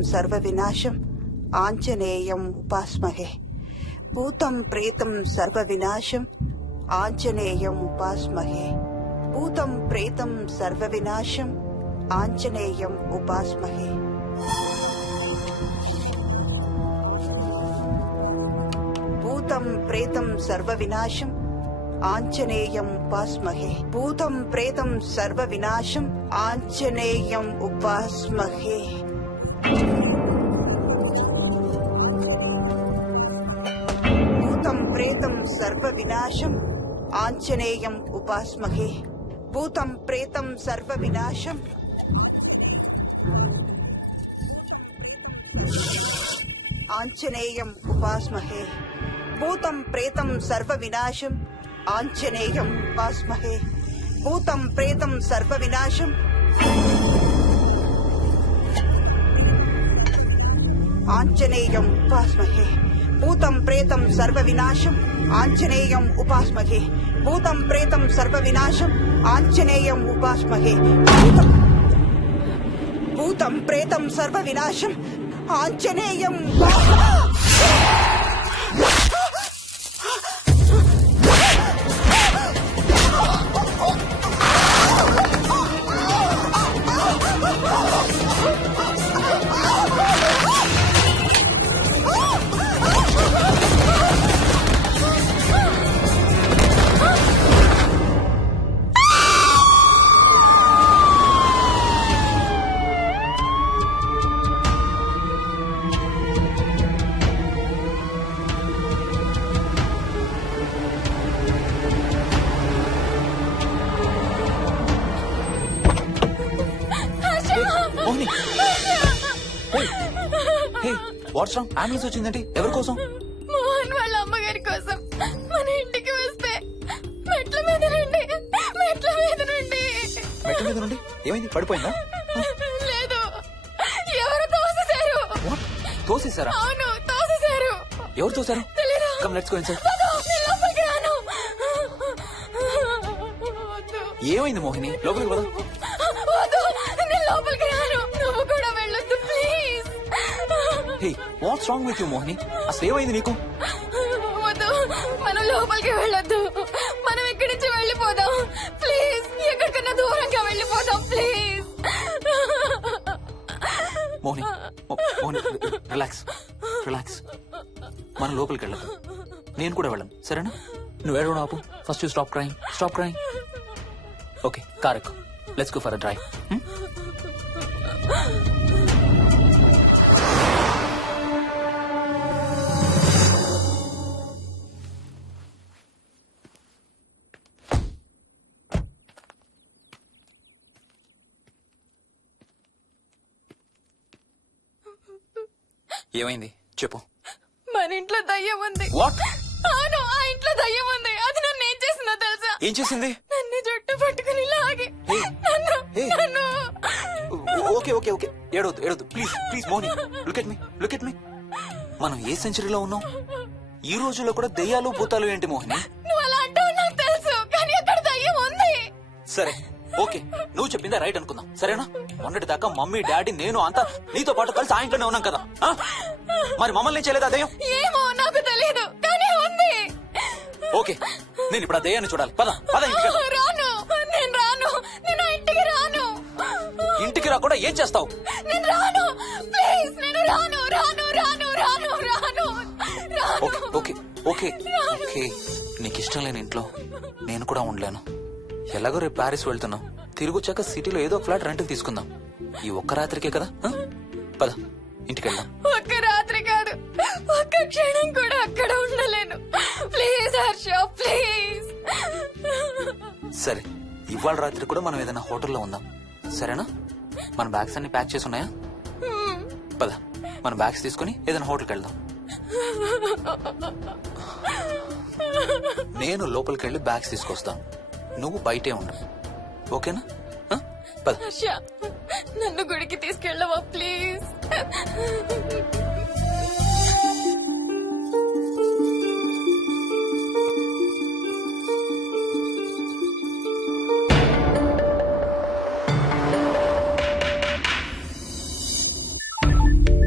సర్వ వినాశం ఆంజనేయం ఉపాస్మహే. భూతం ప్రేతం సర్వ వినాశం ఆంజనేయం ఉపాస్మహే. భూతం ప్రేతం సర్వ వినాశం ఆంజనేయం ఉపాస్మహే. భూతం ప్రేతం సర్వ వినాశం ఆంజనేయం ఉపాస్మహే. భూతం ప్రేతం సర్వ వినాశం ఆంజనేయం ఉపాస్మహే. భూతం ప్రేతం సర్వ వినాశం ఆంజనేయం ఉపాస్మహే. భూతం ప్రేతం సర్వ వినాశం ఆంజనేయం ఉపాస్మహే. భూతం ప్రేతం సర్వ వినాశం ఆంజనేయం ఉపాస్మహే. భూతం ప్రేతం సర్వ వినాశం ఆంజనేయం ఉపాస్మహే. భూతం ప్రేతం సర్వ వినాశం ఆంజనేయం ఉపాస్మహే. భూతం ప్రేతం సర్వ వినాశం ఆంజనేయం ఉపాస్మహే. భూతం ప్రేతం సర్వ వినాశం Anjaneyam Mohini, what's wrong? Ambulance వచ్చిందంటే ఎవరి కోసం? మోహన్ వాళ్ళ అమ్మగారి కోసం. మన ఇంటికి వస్తే మెట్ల మీద నుండి మెట్ల మీద నుండి ఏమైంది? పడిపోయిందా? లేదు, ఎవరు తోసేశారు. What? తోసేశారా? అవును, తోసేశారు. ఎవరు తోసారు? తెలీదు. Come let's go inside. నేను లోపలికి రాను. వద్దు. ఏమైంది మోహిని? లోపలికి పద. వద్దు, నేను లోపలికి రాను. నువ్వు కూడా వెళ్ళొద్దు please. Hey, what's wrong with you Mohini? అసలు ఏమైంది నీకు? వద్దు, మనం లోపలికి వెళ్ళొద్దు. మనం ఇక్కడి నుంచి వెళ్ళిపోదాం ప్లీజ్. ఎక్కడికన్నా దూరంగా వెళ్ళిపోదాం please. Mohini, Mohini, relax relax. మనం లోపలికి వెళ్ళదు. నేను కూడా వెళ్ళను, సరేనా? నువ్వు ఏడవడం ఆపు. First you stop crying. Stop crying. Okay, car ఎక్కు. Let's go for a drive. ఏమైంది చెప్పు. మన ఇంట్లో దయ్యం ఉంది. వాట్? అవును, ఆ ఇంట్లో దయ్యం ఉంది. అది నన్ను ఏం చేసిందో తెలుసా? ఏం చేసింది? నన్ను జుట్టు పట్టుకుని లాగి నన్ను ఓకే ఓకే ఓకే, ఏడవద్దు ఏడవద్దు please please. Mohini, look at me, look at me. మనం ఏ సెంచరీలో ఉన్నాం? ఈ రోజుల్లో కూడా దెయ్యాలు భూతాలు ఏంటి మోహిని? నువ్వు అలా అంటావు నాకు తెలుసు, కానీ అక్కడ దయ్యం ఉంది. సరే ఓకే, నువ్వు చెప్పిందే రైట్ అనుకుందాం, సరేనా? మొన్నటి దాకా మమ్మీ డాడీ నేను అంతా నీతో పాటు కలిసి ఆ ఇంట్లోనే ఉన్నాం కదా. మరి మమ్మల్ని చేయలేదా దయ్యం? ఏమో నాకు తెలియదు, కానీ ఉంది. ఓకే, నేను ఇప్పుడు ఆ దయ్యాన్ని చూడాలి. పద పద ఇంటికి. రాను, నేను రాను. నేను ఆ ఇంటికి రాను. ఇంటికి రాకుండా ఏం చేస్తావు? నేను రాను ప్లీజ్. నేను రాను రాను రాను రాను రాను రాను. ఓకే ఓకే ఓకే, నీకు ఇష్టం లేని ఇంట్లో నేను కూడా ఉండలేను. ఎలాగో రేపు ప్యారిస్ వెళ్తున్నాం. తిరిగి వచ్చాక సిటీలో ఏదో ఫ్లాట్ రెంట్కి తీసుకుందాం. ఈ ఒక్క రాత్రికే కదా. పద ఇంటికి వెళ్దాం. ఒక్క రాత్రి కాదు, ఒక్క క్షణం కూడా అక్కడ ఉండలేను. Please Harsha, please. సరే, ఇవాళ రాత్రి కూడా మనం ఏదైనా హోటల్లో ఉందాం, సరేనా? మన బ్యాగ్స్ అన్ని ప్యాక్ చేసి ఉన్నాయా? పద మన బ్యాగ్స్ తీసుకుని ఏదైనా హోటల్కి వెళ్దాం. నేను లోపలికి వెళ్ళి బ్యాగ్స్ తీసుకొస్తాను, నువ్వు బయటే ఉండు, ఓకేనా? పద. హర్ష, నన్ను గుడికి తీసుకెళ్ళవా ప్లీజ్?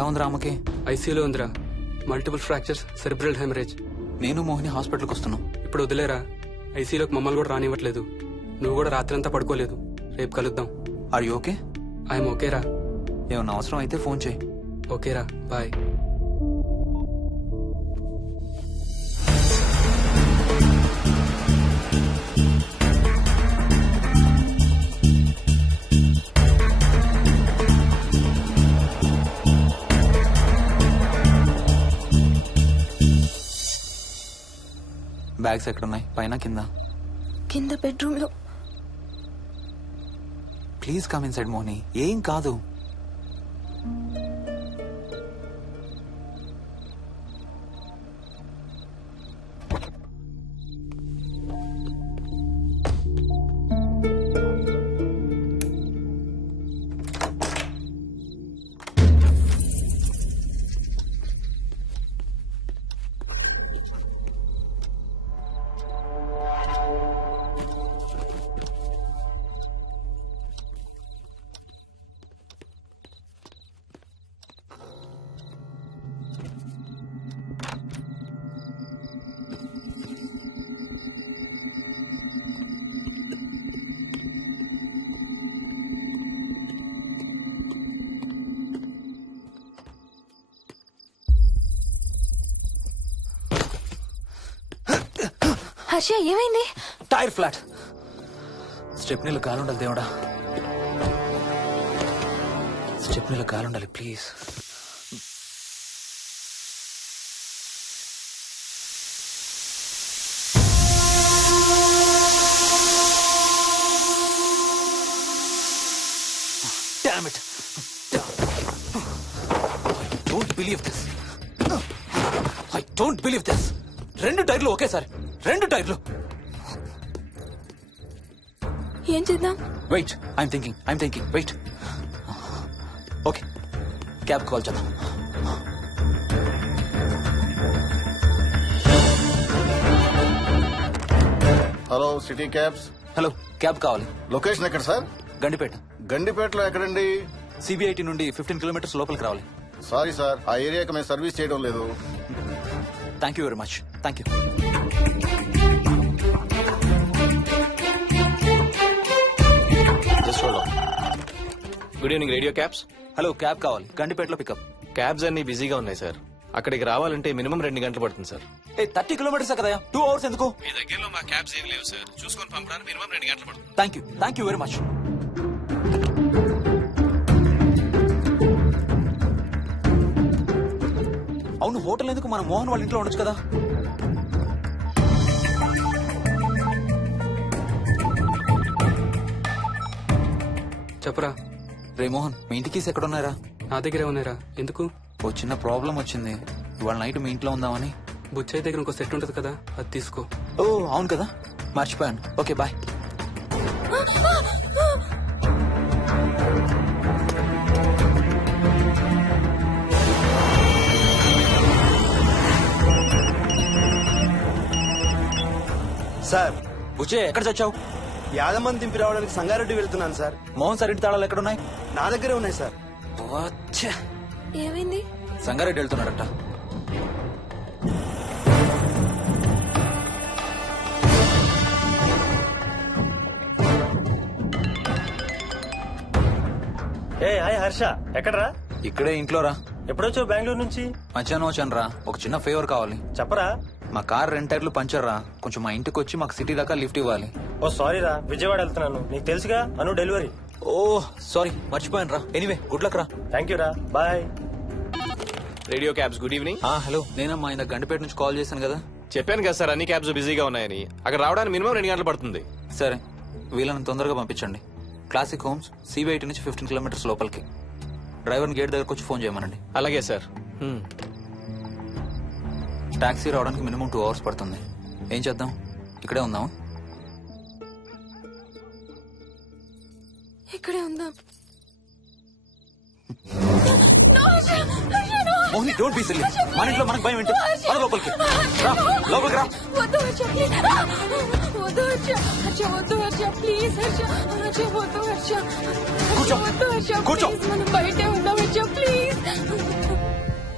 ఎలా ఉందిరా అమ్మకి? ఐసీయూలో ఉందిరా. Multiple fractures, cerebral haemorrhage. నేను మోహిని హాస్పిటల్కి వస్తున్నాం. ఇప్పుడు వదిలేరా, ఐసీయూలోకి మమ్మల్ని కూడా రానివ్వట్లేదు. నువ్వు కూడా రాత్రంతా పడుకోలేదు. రేపు కలుద్దాం. Are you okay? ఐఎమ్ ఓకేరా. ఏమన్నా అవసరం అయితే ఫోన్ చేయి. ఓకేరా, బాయ్. బ్యాగ్స్ ఎక్కడున్నాయి? పైన కింద? కింద బెడ్రూమ్ లో. Please come in side Mohini. ఏం కాదు. హర్ష, ఏమైంది? Tyre flat. స్టెప్నీలో కాలుండాలి దేవుడా. స్టెప్నీలో కాలుండాలి please. Damn it. I don't believe this. 2 టైర్లు ఒకేసారి. 2 టైర్లు. ఏం చేద్దాం? Wait, I'm thinking. Wait. Okay, cab call చేద్దాం. Hello, city cabs. Hello, cab కావాలి. లొకేషన్ ఎక్కడ సార్? గండిపేట. గండిపేటలో ఎక్కడండి? సిబిఐటి నుండి 15 కిలోమీటర్స్ లోపలికి రావాలి. సారీ సార్, ఆ ఏరియాకి మేము సర్వీస్ చేయడం లేదు. Thank you very much. Thank you. Good evening radio cabs. Hello, cab కావాలి. గండిపేటలో పికప్. క్యాబ్స్ అన్ని బిజీగా ఉన్నాయి సార్. అక్కడికి రావాలంటే మినిమం 2 గంటలు పడుతుంది సార్. 30 కిలోమీటర్స్ కదా, 2 అవర్స్ ఎందుకు? మీ దగ్గరలో మా క్యాబ్స్ ఏం లేవు సార్. చూసుకొని పంపడానికి మినిమం 2 గంటలు పడుతుంది. Thank you very much. అవును, హోటల్ ఎందుకు? మన మోహన్ వాళ్ళ ఇంట్లో ఉండొచ్చు కదా. చెప్పరా. రే మోహన్, మీ ఇంటి కీస్ ఎక్కడ ఉన్నారా? నా దగ్గరే ఉన్నారా. ఎందుకు? ఓ చిన్న ప్రాబ్లం వచ్చింది. ఇవాళ నైట్ మీ ఇంట్లో ఉందామని. బుచ్చయ్య దగ్గర ఇంకో సెట్ ఉంటది కదా, అది తీసుకో. ఓ అవును కదా, మర్చిపోయాను. Okay bye. సార్, బుచ్చయ్య ఎక్కడ చచ్చావు? యాదమ్మని దింపి రావడానికి సంగారెడ్డి వెళ్తున్నాను సార్. మోహన్ సార్ ఇంటి తాళాలు ఎక్కడున్నాయి? నా దగ్గరే ఉన్నాయి సార్. ఏమైంది? సంగారెడ్డి వెళ్తున్నాడట. హాయ్ హర్ష, ఎక్కడరా? ఇక్కడే ఇంట్లో రా. ఎప్పుడొచ్చావు బెంగళూరు నుంచి? మధ్యాహ్నం వచ్చాను రా. ఒక చిన్న ఫేవర్ కావాలి. చెప్పరా. మా కార్ 2 టైర్లు పంచర్ రా. కొంచెం మా ఇంటికి వచ్చి మాకు సిటీ దాకా లిఫ్ట్ ఇవ్వాలి. ఓ సారీ రా, విజయవాడ వెళ్తున్నాను. నీకు తెలుసుగా, అను డెలివరీ. ఓ సారీ, మర్చిపోయాను రా. ఎనీవే, గుడ్ లక్ రా. థ్యాంక్ యూ రా, bye. Radio cabs, good evening. Hello, నేనమ్మా ఇంత గండిపేట నుంచి కాల్ చేశాను కదా. చెప్పాను కదా సార్, అన్ని క్యాబ్స్ బిజీగా ఉన్నాయని. అక్కడ రావడానికి మినిమం 2 గంటలు పడుతుంది. సరే, వీళ్ళని తొందరగా పంపించండి. క్లాసిక్ హోమ్స్, సిబిఐటి నుంచి 15 కిలోమీటర్స్ లోపలికి. డ్రైవర్ని గేట్ దగ్గరకు వచ్చి ఫోన్ చేయమనండి. అలాగే సార్. టాక్సీ రావడానికి మినిమం 2 అవర్స్ పడుతుంది. ఏం చేద్దాం? ఇక్కడే ఉందాం. ఇక్కడే ఉందాం. Mohini, don't be silly. మన ఇంట్లో మనకు భయం ఏంటి? మన లోపలికి రా, లోపలికి రా. వద్దు హర్ష, ప్లీజ్. వద్దు హర్ష. హర్ష వద్దు హర్ష, ప్లీజ్ హర్ష. హర్ష వద్దు హర్ష. కూర్చో. వద్దు హర్ష, కూర్చో. ప్లీజ్. మనం బయటే ఉందాం Harsha, please.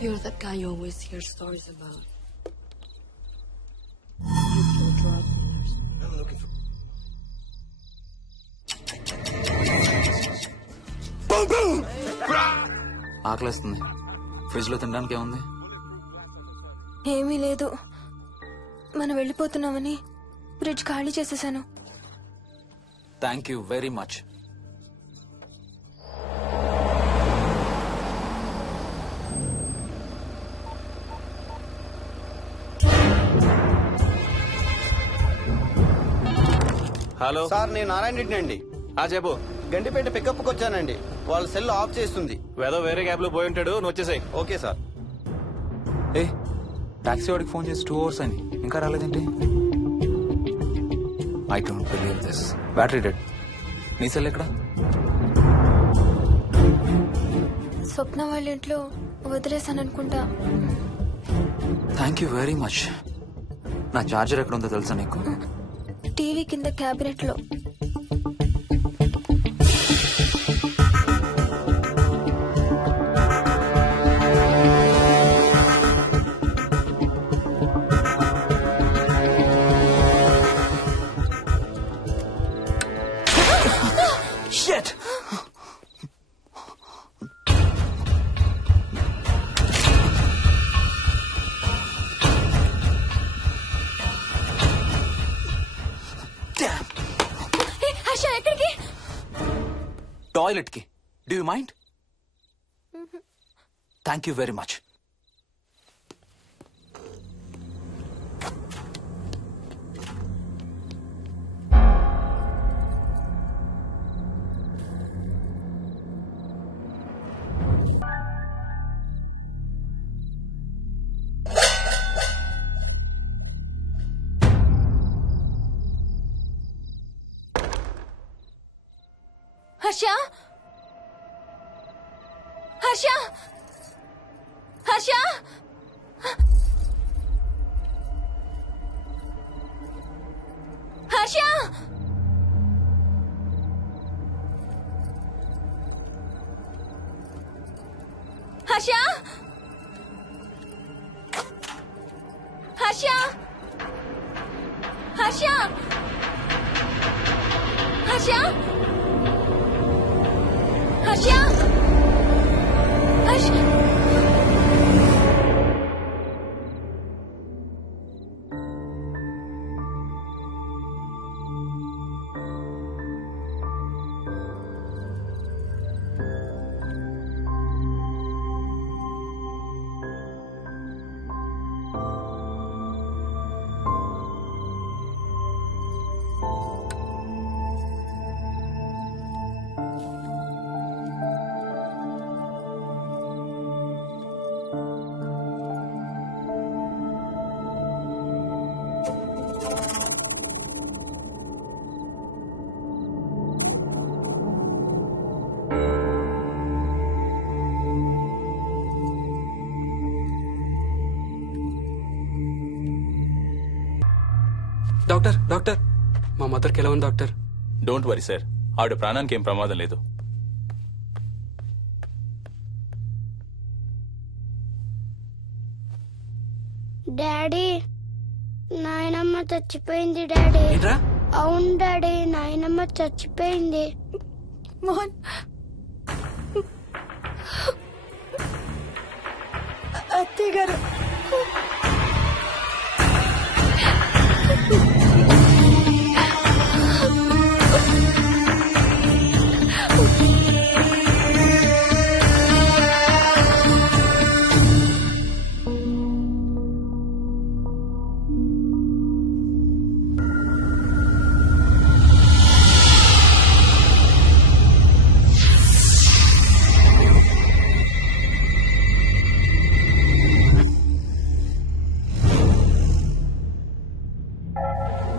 You're that guy you always hear stories about. ఆకలేస్తుంది. ఫ్రిడ్జ్ లో తినడానికి ఏముంది? ఏమీ లేదు. మనం వెళ్ళిపోతున్నామని ఫ్రిడ్జ్ ఖాళీ చేసేసాను. Thank you very much. Hello sir, నేను నారాయణ రెడ్డి అండి. చెప్పు. గండిపేట పికప్కి వచ్చానండి. వాళ్ళ సెల్ ఆఫ్ చేస్తుంది. వేదో వేరే క్యాబ్ లో పోయి ఉంటాడు, నువ్వు వచ్చేసాయి. Okay sir. ఏ టాక్సీ వాడికి ఫోన్ చేసి 2 hours అని ఇంకా రాలేదేంటి? I don't believe this. Battery dead. నీ సెల్ ఎక్కడ? స్వప్న వాళ్ళ ఇంట్లో వదిలేసాను అనుకుంటా. Thank you very much. నా చార్జర్ ఎక్కడ ఉందో తెలుసా నీకు? టీవీ కింద క్యాబినెట్ లో. Shit! హర్ష ఎక్కడికి? టాయిలెట్ కి. Do you mind? Thank you very much. Harsha Harsha Harsha Harsha Harsha Harsha Harsha Harsha Harsha Harsha doctor doctor, మా మదర్కి ఎలా ఉంది డాక్టర్? డోంట్ వరీ సార్, ఆవిడ ప్రాణానికి ఏం ప్రమాదం లేదు. డాడీ, నాయనమ్మ చచ్చిపోయింది డాడీ. ఏంట్రా? అవును డాడీ, నాయనమ్మ చచ్చిపోయింది. మోహన్, అత్తయ్య గారు.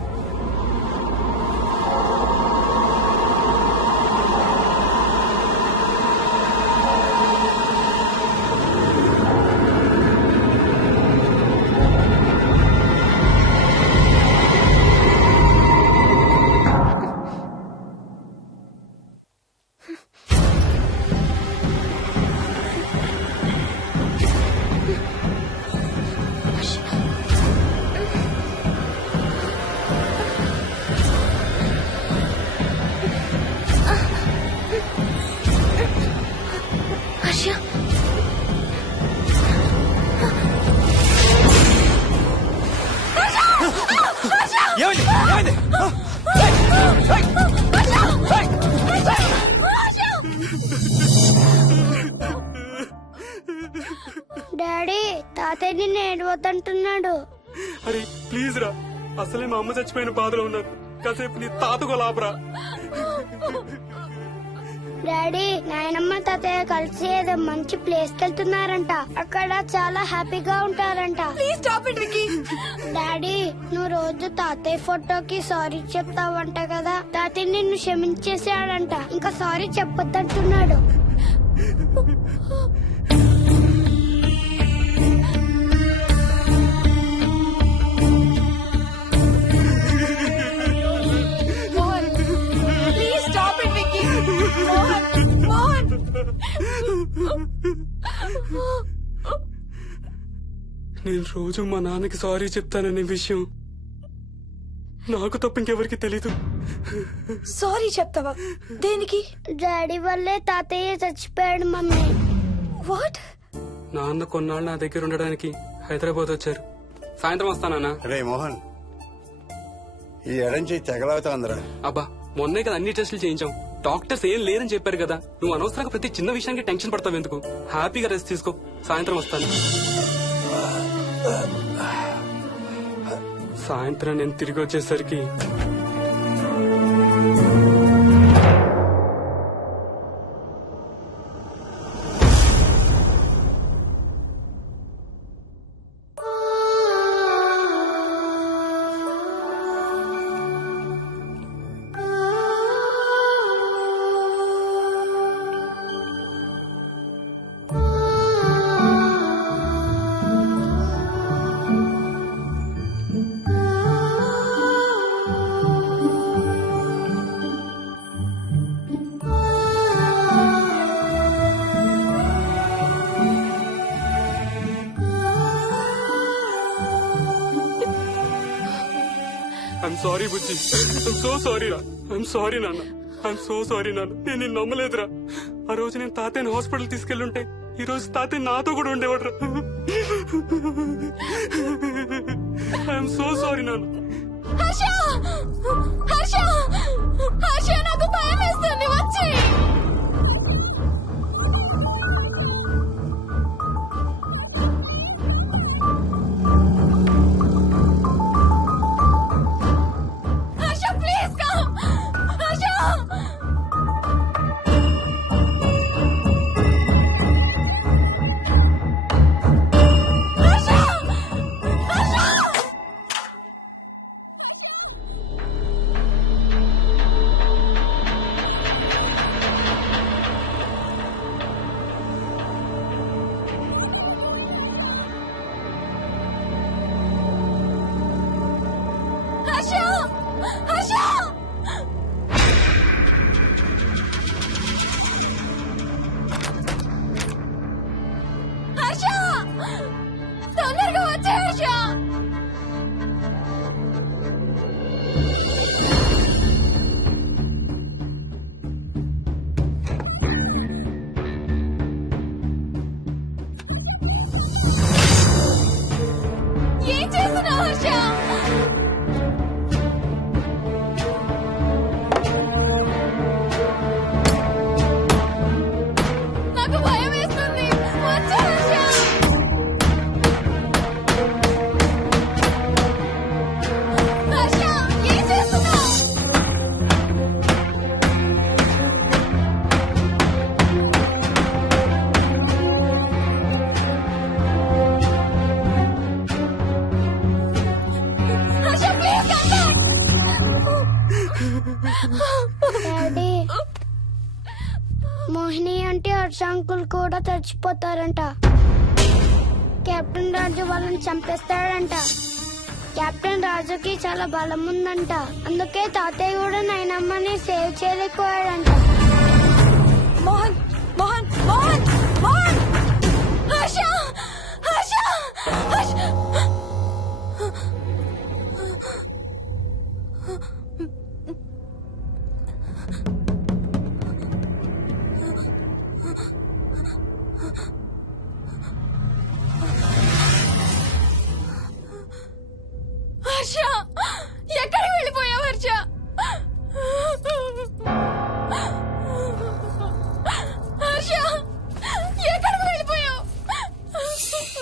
డాడీ తాతయ్య నిన్ను ఏడవద్దంటున్నాడు. అరే ప్లీజ్ రా, అసలే మా అమ్మ చచ్చిపోయిన బాధలో ఉన్నారు. కాసేపు నీ తాతకు లాభరా. డాడీ నాయనమ్మ తాతయ్య కలిసి ఏదో మంచి ప్లేస్ కి వెళ్తున్నారంట. అక్కడ చాలా హ్యాపీగా ఉంటారంట. Please stop it Vicky. Daddy నువ్వు రోజు తాతయ్య ఫోటోకి సారీ చెప్తావంట కదా. తాతయ్య నిన్ను క్షమించేసాడంట. ఇంకా sorry చెప్పొద్దంటున్నాడు. Mohan please stop it Vicky. Mohan Mohan నేను రోజు మా నాన్నకి సారీ చెప్తాననే విషయం నాకు తప్ప ఇంకెవరికి తెలీదు. సారీ చెప్తావా? దేనికి? డాడీ వల్లే తాతయ్య చచ్చిపోయాడు మమ్మీ. వాట్? నాన్న కొన్నాళ్ళు నా దగ్గర ఉండడానికి హైదరాబాద్ వచ్చారు. సాయంత్రం వస్తానా? రే మోహన్, ఈ ఎడంచి తెగలవుతాందిరా. అబ్బా మొన్నే కదా అన్ని టెస్టులు చేయించాం. డాక్టర్స్ ఏం లేదని చెప్పారు కదా. నువ్వు అనవసరంగా ప్రతి చిన్న విషయానికి టెన్షన్ పడతావు ఎందుకు? హ్యాపీగా రెస్ట్ తీసుకో. సాయంత్రం వస్తాను. సాయంత్రం నేను తిరిగి వచ్చేసరికి I'm sorry Bujji. I'm so sorry రా. ఐఎమ్ సారీ నాన్న. ఐఎమ్ సో సారీ నాన్న. నేను నిన్ను నమ్మలేదురా. ఆ రోజు నేను తాతయ్యని హాస్పిటల్ తీసుకెళ్లుంటే ఈ రోజు తాతయ్య నాతో కూడా ఉండేవాడు రా. ఐఎమ్ సో సారీ నాన్న. హర్ష హర్ష హర్ష నాకు భయం వేస్తుంది. వచ్చి హర్ష ప్లీజ్ కమ్. హర్ష తొందరగా వచ్చే హర్ష. ఏం చేస్తున్నావు హర్ష? నాకు భయం వేస్తుంది. వచ్చే హర్ష. హర్ష ఏం చేస్తున్నావు? హర్ష ప్లీజ్ డాడీ మోహిని అంటే హర్ష అంకుల్ కూడా చచ్చిపోతారంట. కెప్టెన్ రాజు వాళ్ళని చంపేస్తాడంట. కెప్టెన్ రాజుకి చాలా బలం ఉందంట. అందుకే తాతయ్య కూడా నాయనమ్మని సేవ్ చేయలేకపోయాడంట. మోహన్ మోహన్ మోహన్ మోహన్ హర్ష హర్ష హర్ష. హర్ష ఎక్కడికి వెళ్ళిపోయావు హర్ష? హర్ష ఎక్కడికి వెళ్ళిపోయావు?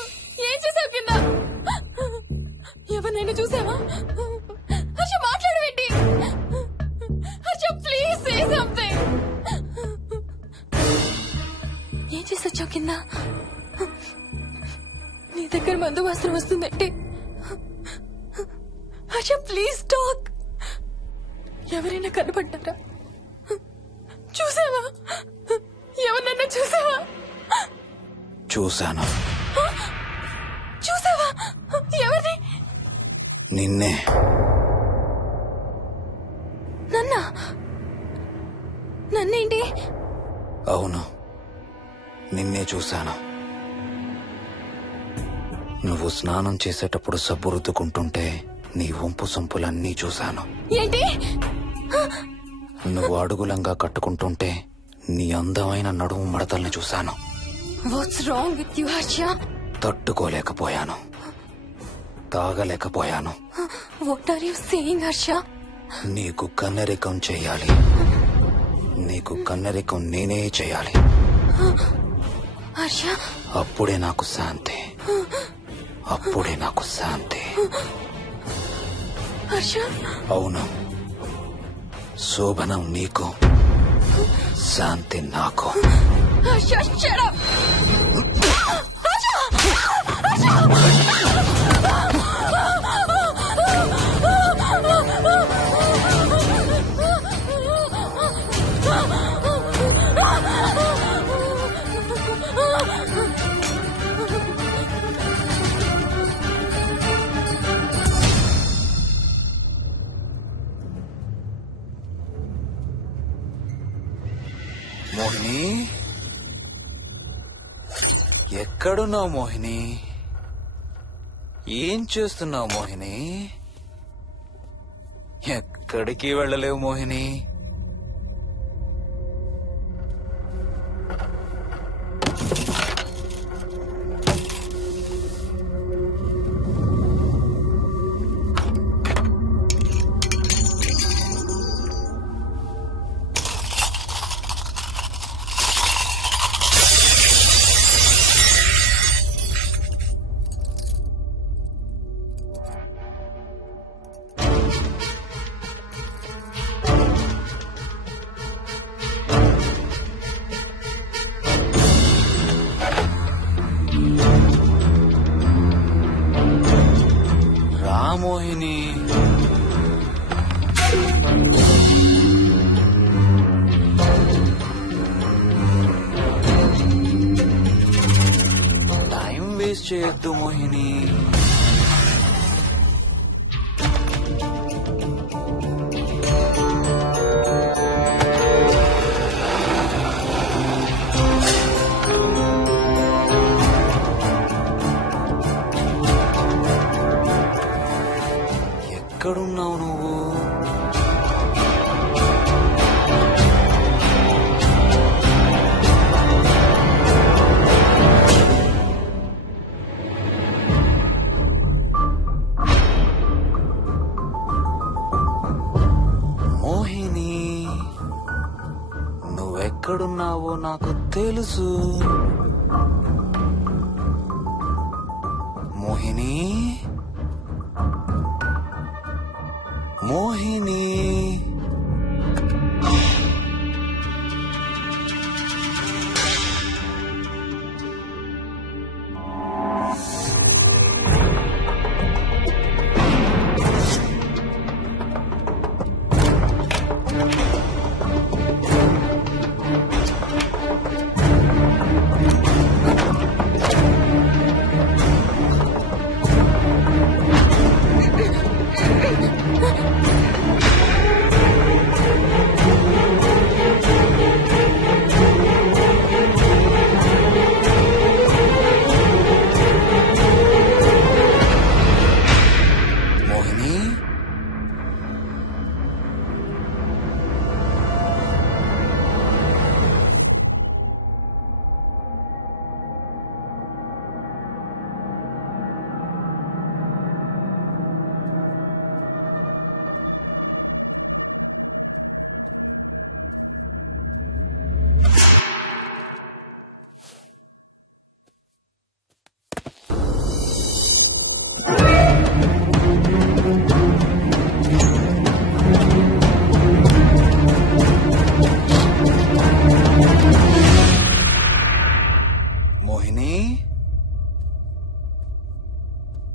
దగ్గర మందు వాసన వస్తుందంటే హర్ష ప్లీజ్ టాక్. ఎవరైనా కనపడ్డారా? చూసావా? ఎవరన్నా చూసావా? చూశాను. చూసావా? ఎవరిని? నిన్నే. నన్నేంటి? అవును, నిన్నే చూశాను. నువ్వు స్నానం చేసేటప్పుడు సబ్బు రుద్దుకుంటుంటే నీ వంపు సొంపులన్నీ చూశాను. ఏంటి? నువ్వు అడుగులంగా కట్టుకుంటుంటే నీ అందమైన నడుము మడతల్ని చూశాను. What's wrong with you Harsha? తట్టుకోలేకపోయాను, తాగలేకపోయాను. What are you saying Harsha? నీకు కన్నరికం చేయాలి. నీకు కన్నరికం నేనే చేయాలి. హర్ష, అప్పుడే నాకు శాంతి. అప్పుడే నాకు శాంతి. హర్ష, అవును, శోభనం నీకు, శాంతి నాకు. Harsha, shut up! మోహిని, ఎక్కడున్నావు మోహిని? ఏం చేస్తున్నావు మోహిని? ఎక్కడికి వెళ్ళలేవు మోహిని. మోహిని, టైం వేస్ట్ చేయొద్దు మోహిని. ఎక్కడున్నావు నువ్వు? మోహిని, నువ్వెక్కడున్నావో నాకు తెలుసు. మోహిని, మోహిని,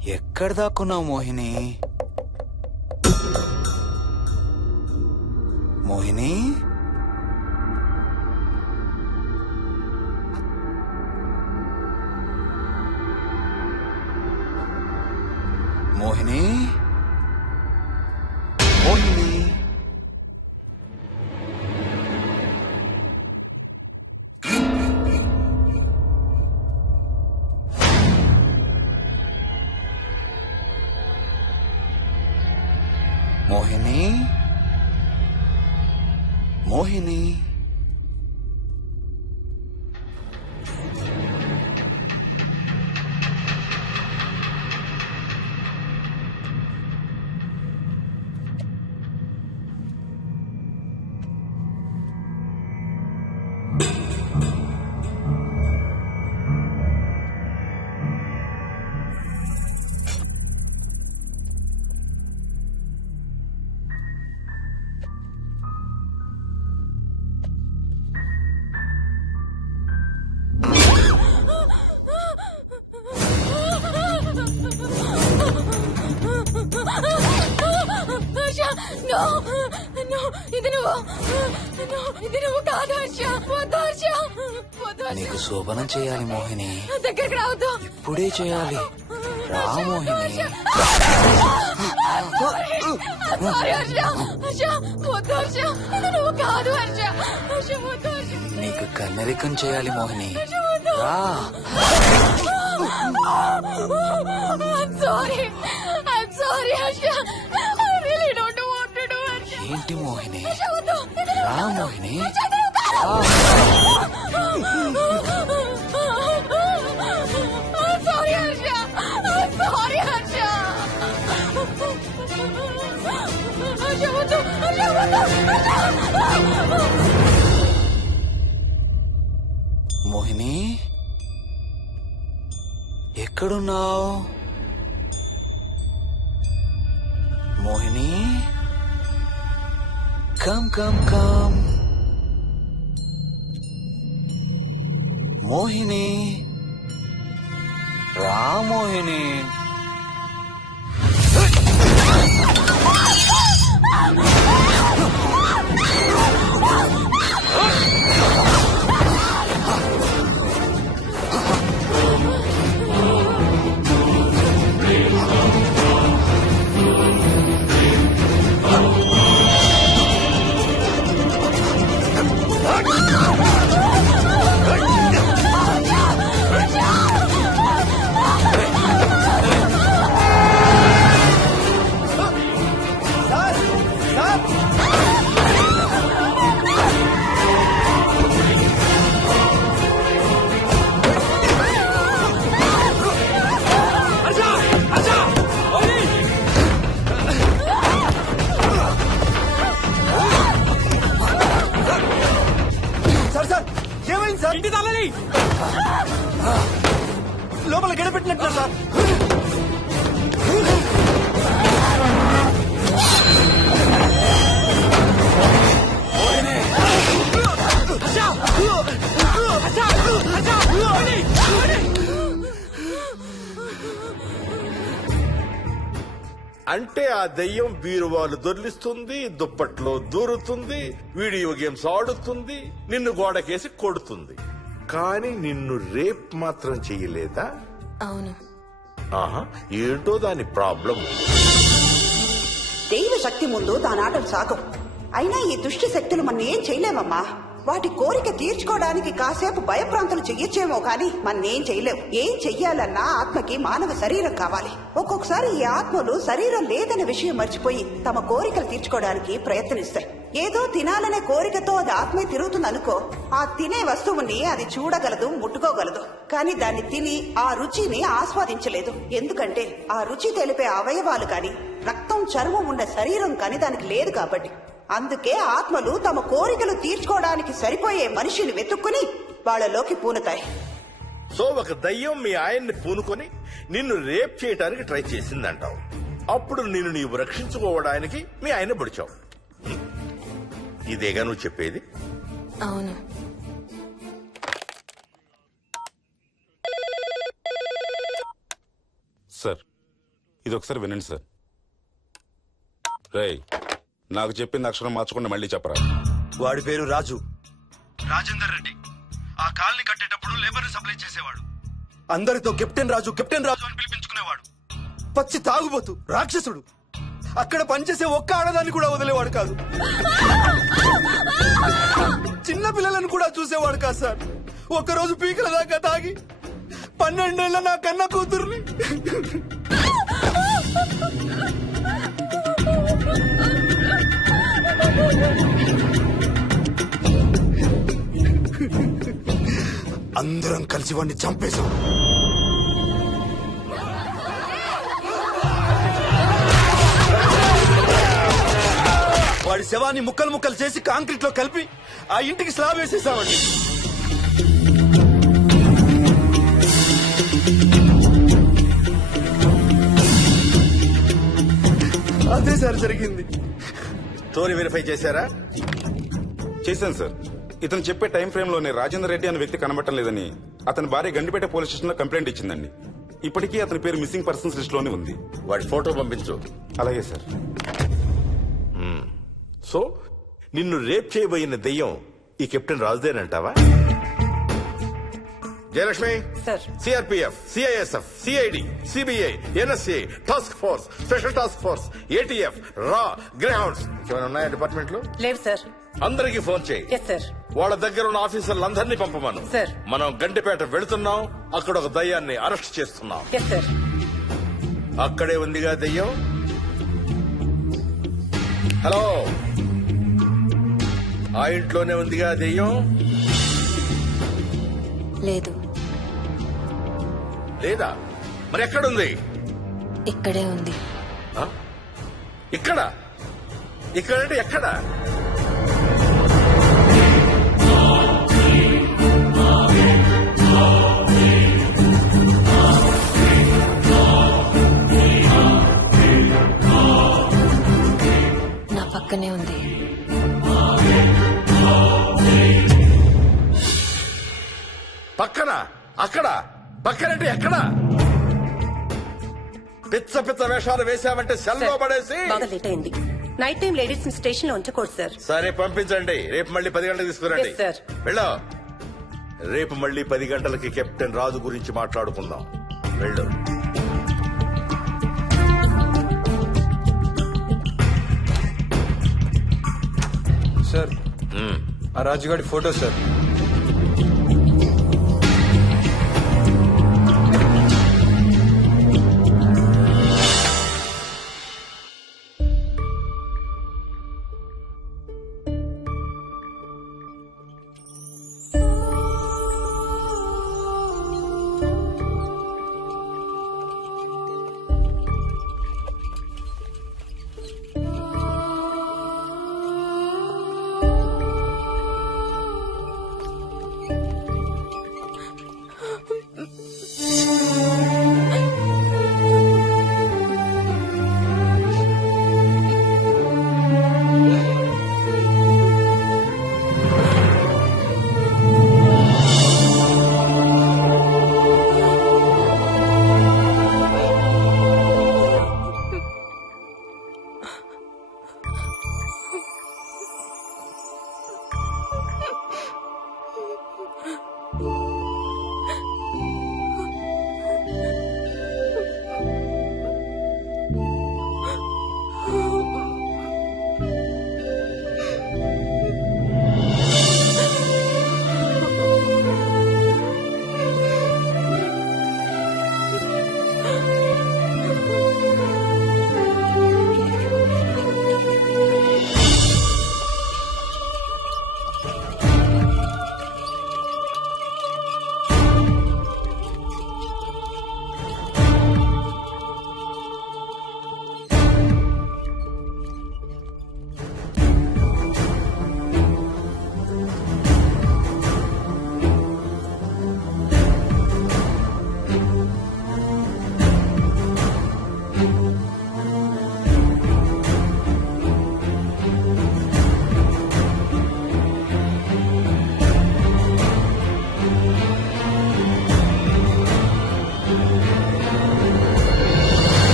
ఎక్కడ దాక్కున్నావు మోహిని? మోహిని, మోహిని, మోహిని. మోహిని, మోహిని. నీకు శోభనం చేయాలి మోహిని. దగ్గరికి రావద్దు. ఇప్పుడే చేయాలి. రా మోహిని. నువ్వు కాదు హర్ష. నీకు కన్నరికం చేయాలి మోహిని. రా. Sorry Harsha. I really don't want to do Harsha. ఏంటి మోహిని? రా Mohini. Sorry Harsha. Sorry Harsha. Harsha, వద్దు. Harsha, వద్దు. మోహిని, ఎక్కడున్నావు Mohini? Come come come Mohini. రా మోహిని. లోపల గడపెట్టినట్టు సార్. అంటే ఆ దెయ్యం బీరువాలు దొర్లిస్తుంది, దుప్పట్లో దూరుతుంది, వీడియో గేమ్స్ ఆడుతుంది, నిన్ను గోడకేసి కొడుతుంది. కానీ నిన్ను రేప్ మాత్రం చెయ్యలేదా? అవును. ఆహా, ఏంటో దాని ప్రాబ్లం. దైవ శక్తి ముందు దాని ఆటలు సాగం. అయినా ఈ దుష్ట శక్తులు మన ఏం చేయలేమమ్మా. వాటి కోరిక తీర్చుకోవడానికి కాసేపు భయప్రాంతులు చెయ్యొచ్చేమో కానీ మన్నేం చేయలేవు. ఏం చెయ్యాలన్నా ఆత్మకి మానవ శరీరం కావాలి. ఒక్కొక్కసారి ఈ ఆత్మలు శరీరం లేదనే విషయం మర్చిపోయి తమ కోరికలు తీర్చుకోవడానికి ప్రయత్నిస్తాయి. ఏదో తినాలనే కోరికతో అది ఆత్మే తిరుగుతుంది అనుకో, ఆ తినే వస్తువుని అది చూడగలదు, ముట్టుకోగలదు. కానీ దాన్ని తిని ఆ రుచిని ఆస్వాదించలేదు. ఎందుకంటే ఆ రుచి తెలిపే అవయవాలు కాని రక్తం, చర్మం ఉండే శరీరం కాని దానికి లేదు కాబట్టి. అందుకే ఆత్మలు తమ కోరికలు తీర్చుకోవడానికి సరిపోయే మనిషిని వెతుక్కుని వాళ్ళలోకి పూనుతాయి. సో ఒక దయ్యం మీ ఆయన్ని పూనుకొని నిన్ను రేప్ చేయడానికి ట్రై చేసిందంటావు. అప్పుడు నిన్ను నీవు రక్షించుకోవడానికి మీ ఆయన పొడిచావు. ఇదేగా నువ్వు చెప్పేది? అవును. సార్, ఇది ఒకసారి వినండి సార్. రేయ్, నాకు చెప్పింది అక్షరం మార్చకుండా మళ్ళీ చెప్పరా. వాడి పేరు రాజు, రాజేందర్ రెడ్డి. ఆ కాలనీ కట్టేటప్పుడు లేబర్ సప్లై చేసేవాడు. అందరితో కెప్టెన్ రాజు అని పిలిపించుకునేవాడు. పచ్చి తాగుబోతు, రాక్షసుడు. అక్కడ పనిచేసే ఒక్క ఆడదాన్ని కూడా వదిలేవాడు కాదు. చిన్న పిల్లలను కూడా చూసేవాడు కాదు సార్. ఒక్కరోజు పీకల దాకా తాగి 12 ఏళ్ల నా కన్న కూతుర్ని అందరం కలిసి వాడిని చంపేశాం. వాడి శవాన్ని ముక్కలు ముక్కలు చేసి కాంక్రీట్ లో కలిపి ఆ ఇంటికి స్లాబ్ వేసేసామండి. అదే సార్ జరిగింది. స్టోరీ వెరిఫై చేశారా? చేశాను సార్. ఇతను చెప్పే టైం ఫ్రేమ్ లోనే రాజేందర్ రెడ్డి అనే వ్యక్తి కనబడటం లేదని అతని భార్య గండిపేట పోలీస్ స్టేషన్ లో కంప్లైంట్ ఇచ్చిందండి. ఇప్పటికీ అతని పేరు మిస్సింగ్ పర్సన్స్ లిస్ట్ లోనే ఉంది. వాడి ఫోటో పంపించు. అలాగే సార్. సో నిన్ను రేప్ చేయబోయిన దెయ్యం ఈ captain రాజుదేనంటావా? Jayalakshmi, CRPF, CISF, CID, CBI, NSA, task force, special task force, ATF, రా, గ్రేహౌండ్స్ ఏమైనా ఉన్నాయా డిపార్ట్మెంట్ లో? లేవు సార్. అందరికీ ఫోన్ చేయి. వాళ్ళ దగ్గర ఉన్న ఆఫీసర్లందరినీ పంపమను. మనం గండిపేట వెళుతున్నాం. అక్కడ ఒక దయ్యాన్ని అరెస్ట్ చేస్తున్నాం. అక్కడే ఉందిగా దయ్యం. హలో, ఆ ఇంట్లోనే ఉందిగా దెయ్యం? లేదు. లేదా? మరి ఎక్కడుంది? ఇక్కడే ఉంది. ఇక్కడ? ఇక్కడంటే ఎక్కడ? నా పక్కనే ఉంది. పక్కన? అక్కడ? పక్కనంటే ఎక్కడ? పిచ్చ పిచ్చ వేషాలు వేశామంటే సెల్లో పడేసి. బాగా లేట్ అయింది. నైట్ టైం లేడీస్ స్టేషన్ లో ఉంచకూడదు సార్. సరే పంపించండి. రేపు మళ్ళీ 10 గంటలకు తీసుకురండి. వెళ్ళు. రేపు మళ్ళీ 10 గంటలకి కెప్టెన్ రాజు గురించి మాట్లాడుకుందాం. వెళ్ళు. సార్, ఆ రాజుగాడి ఫోటో సార్.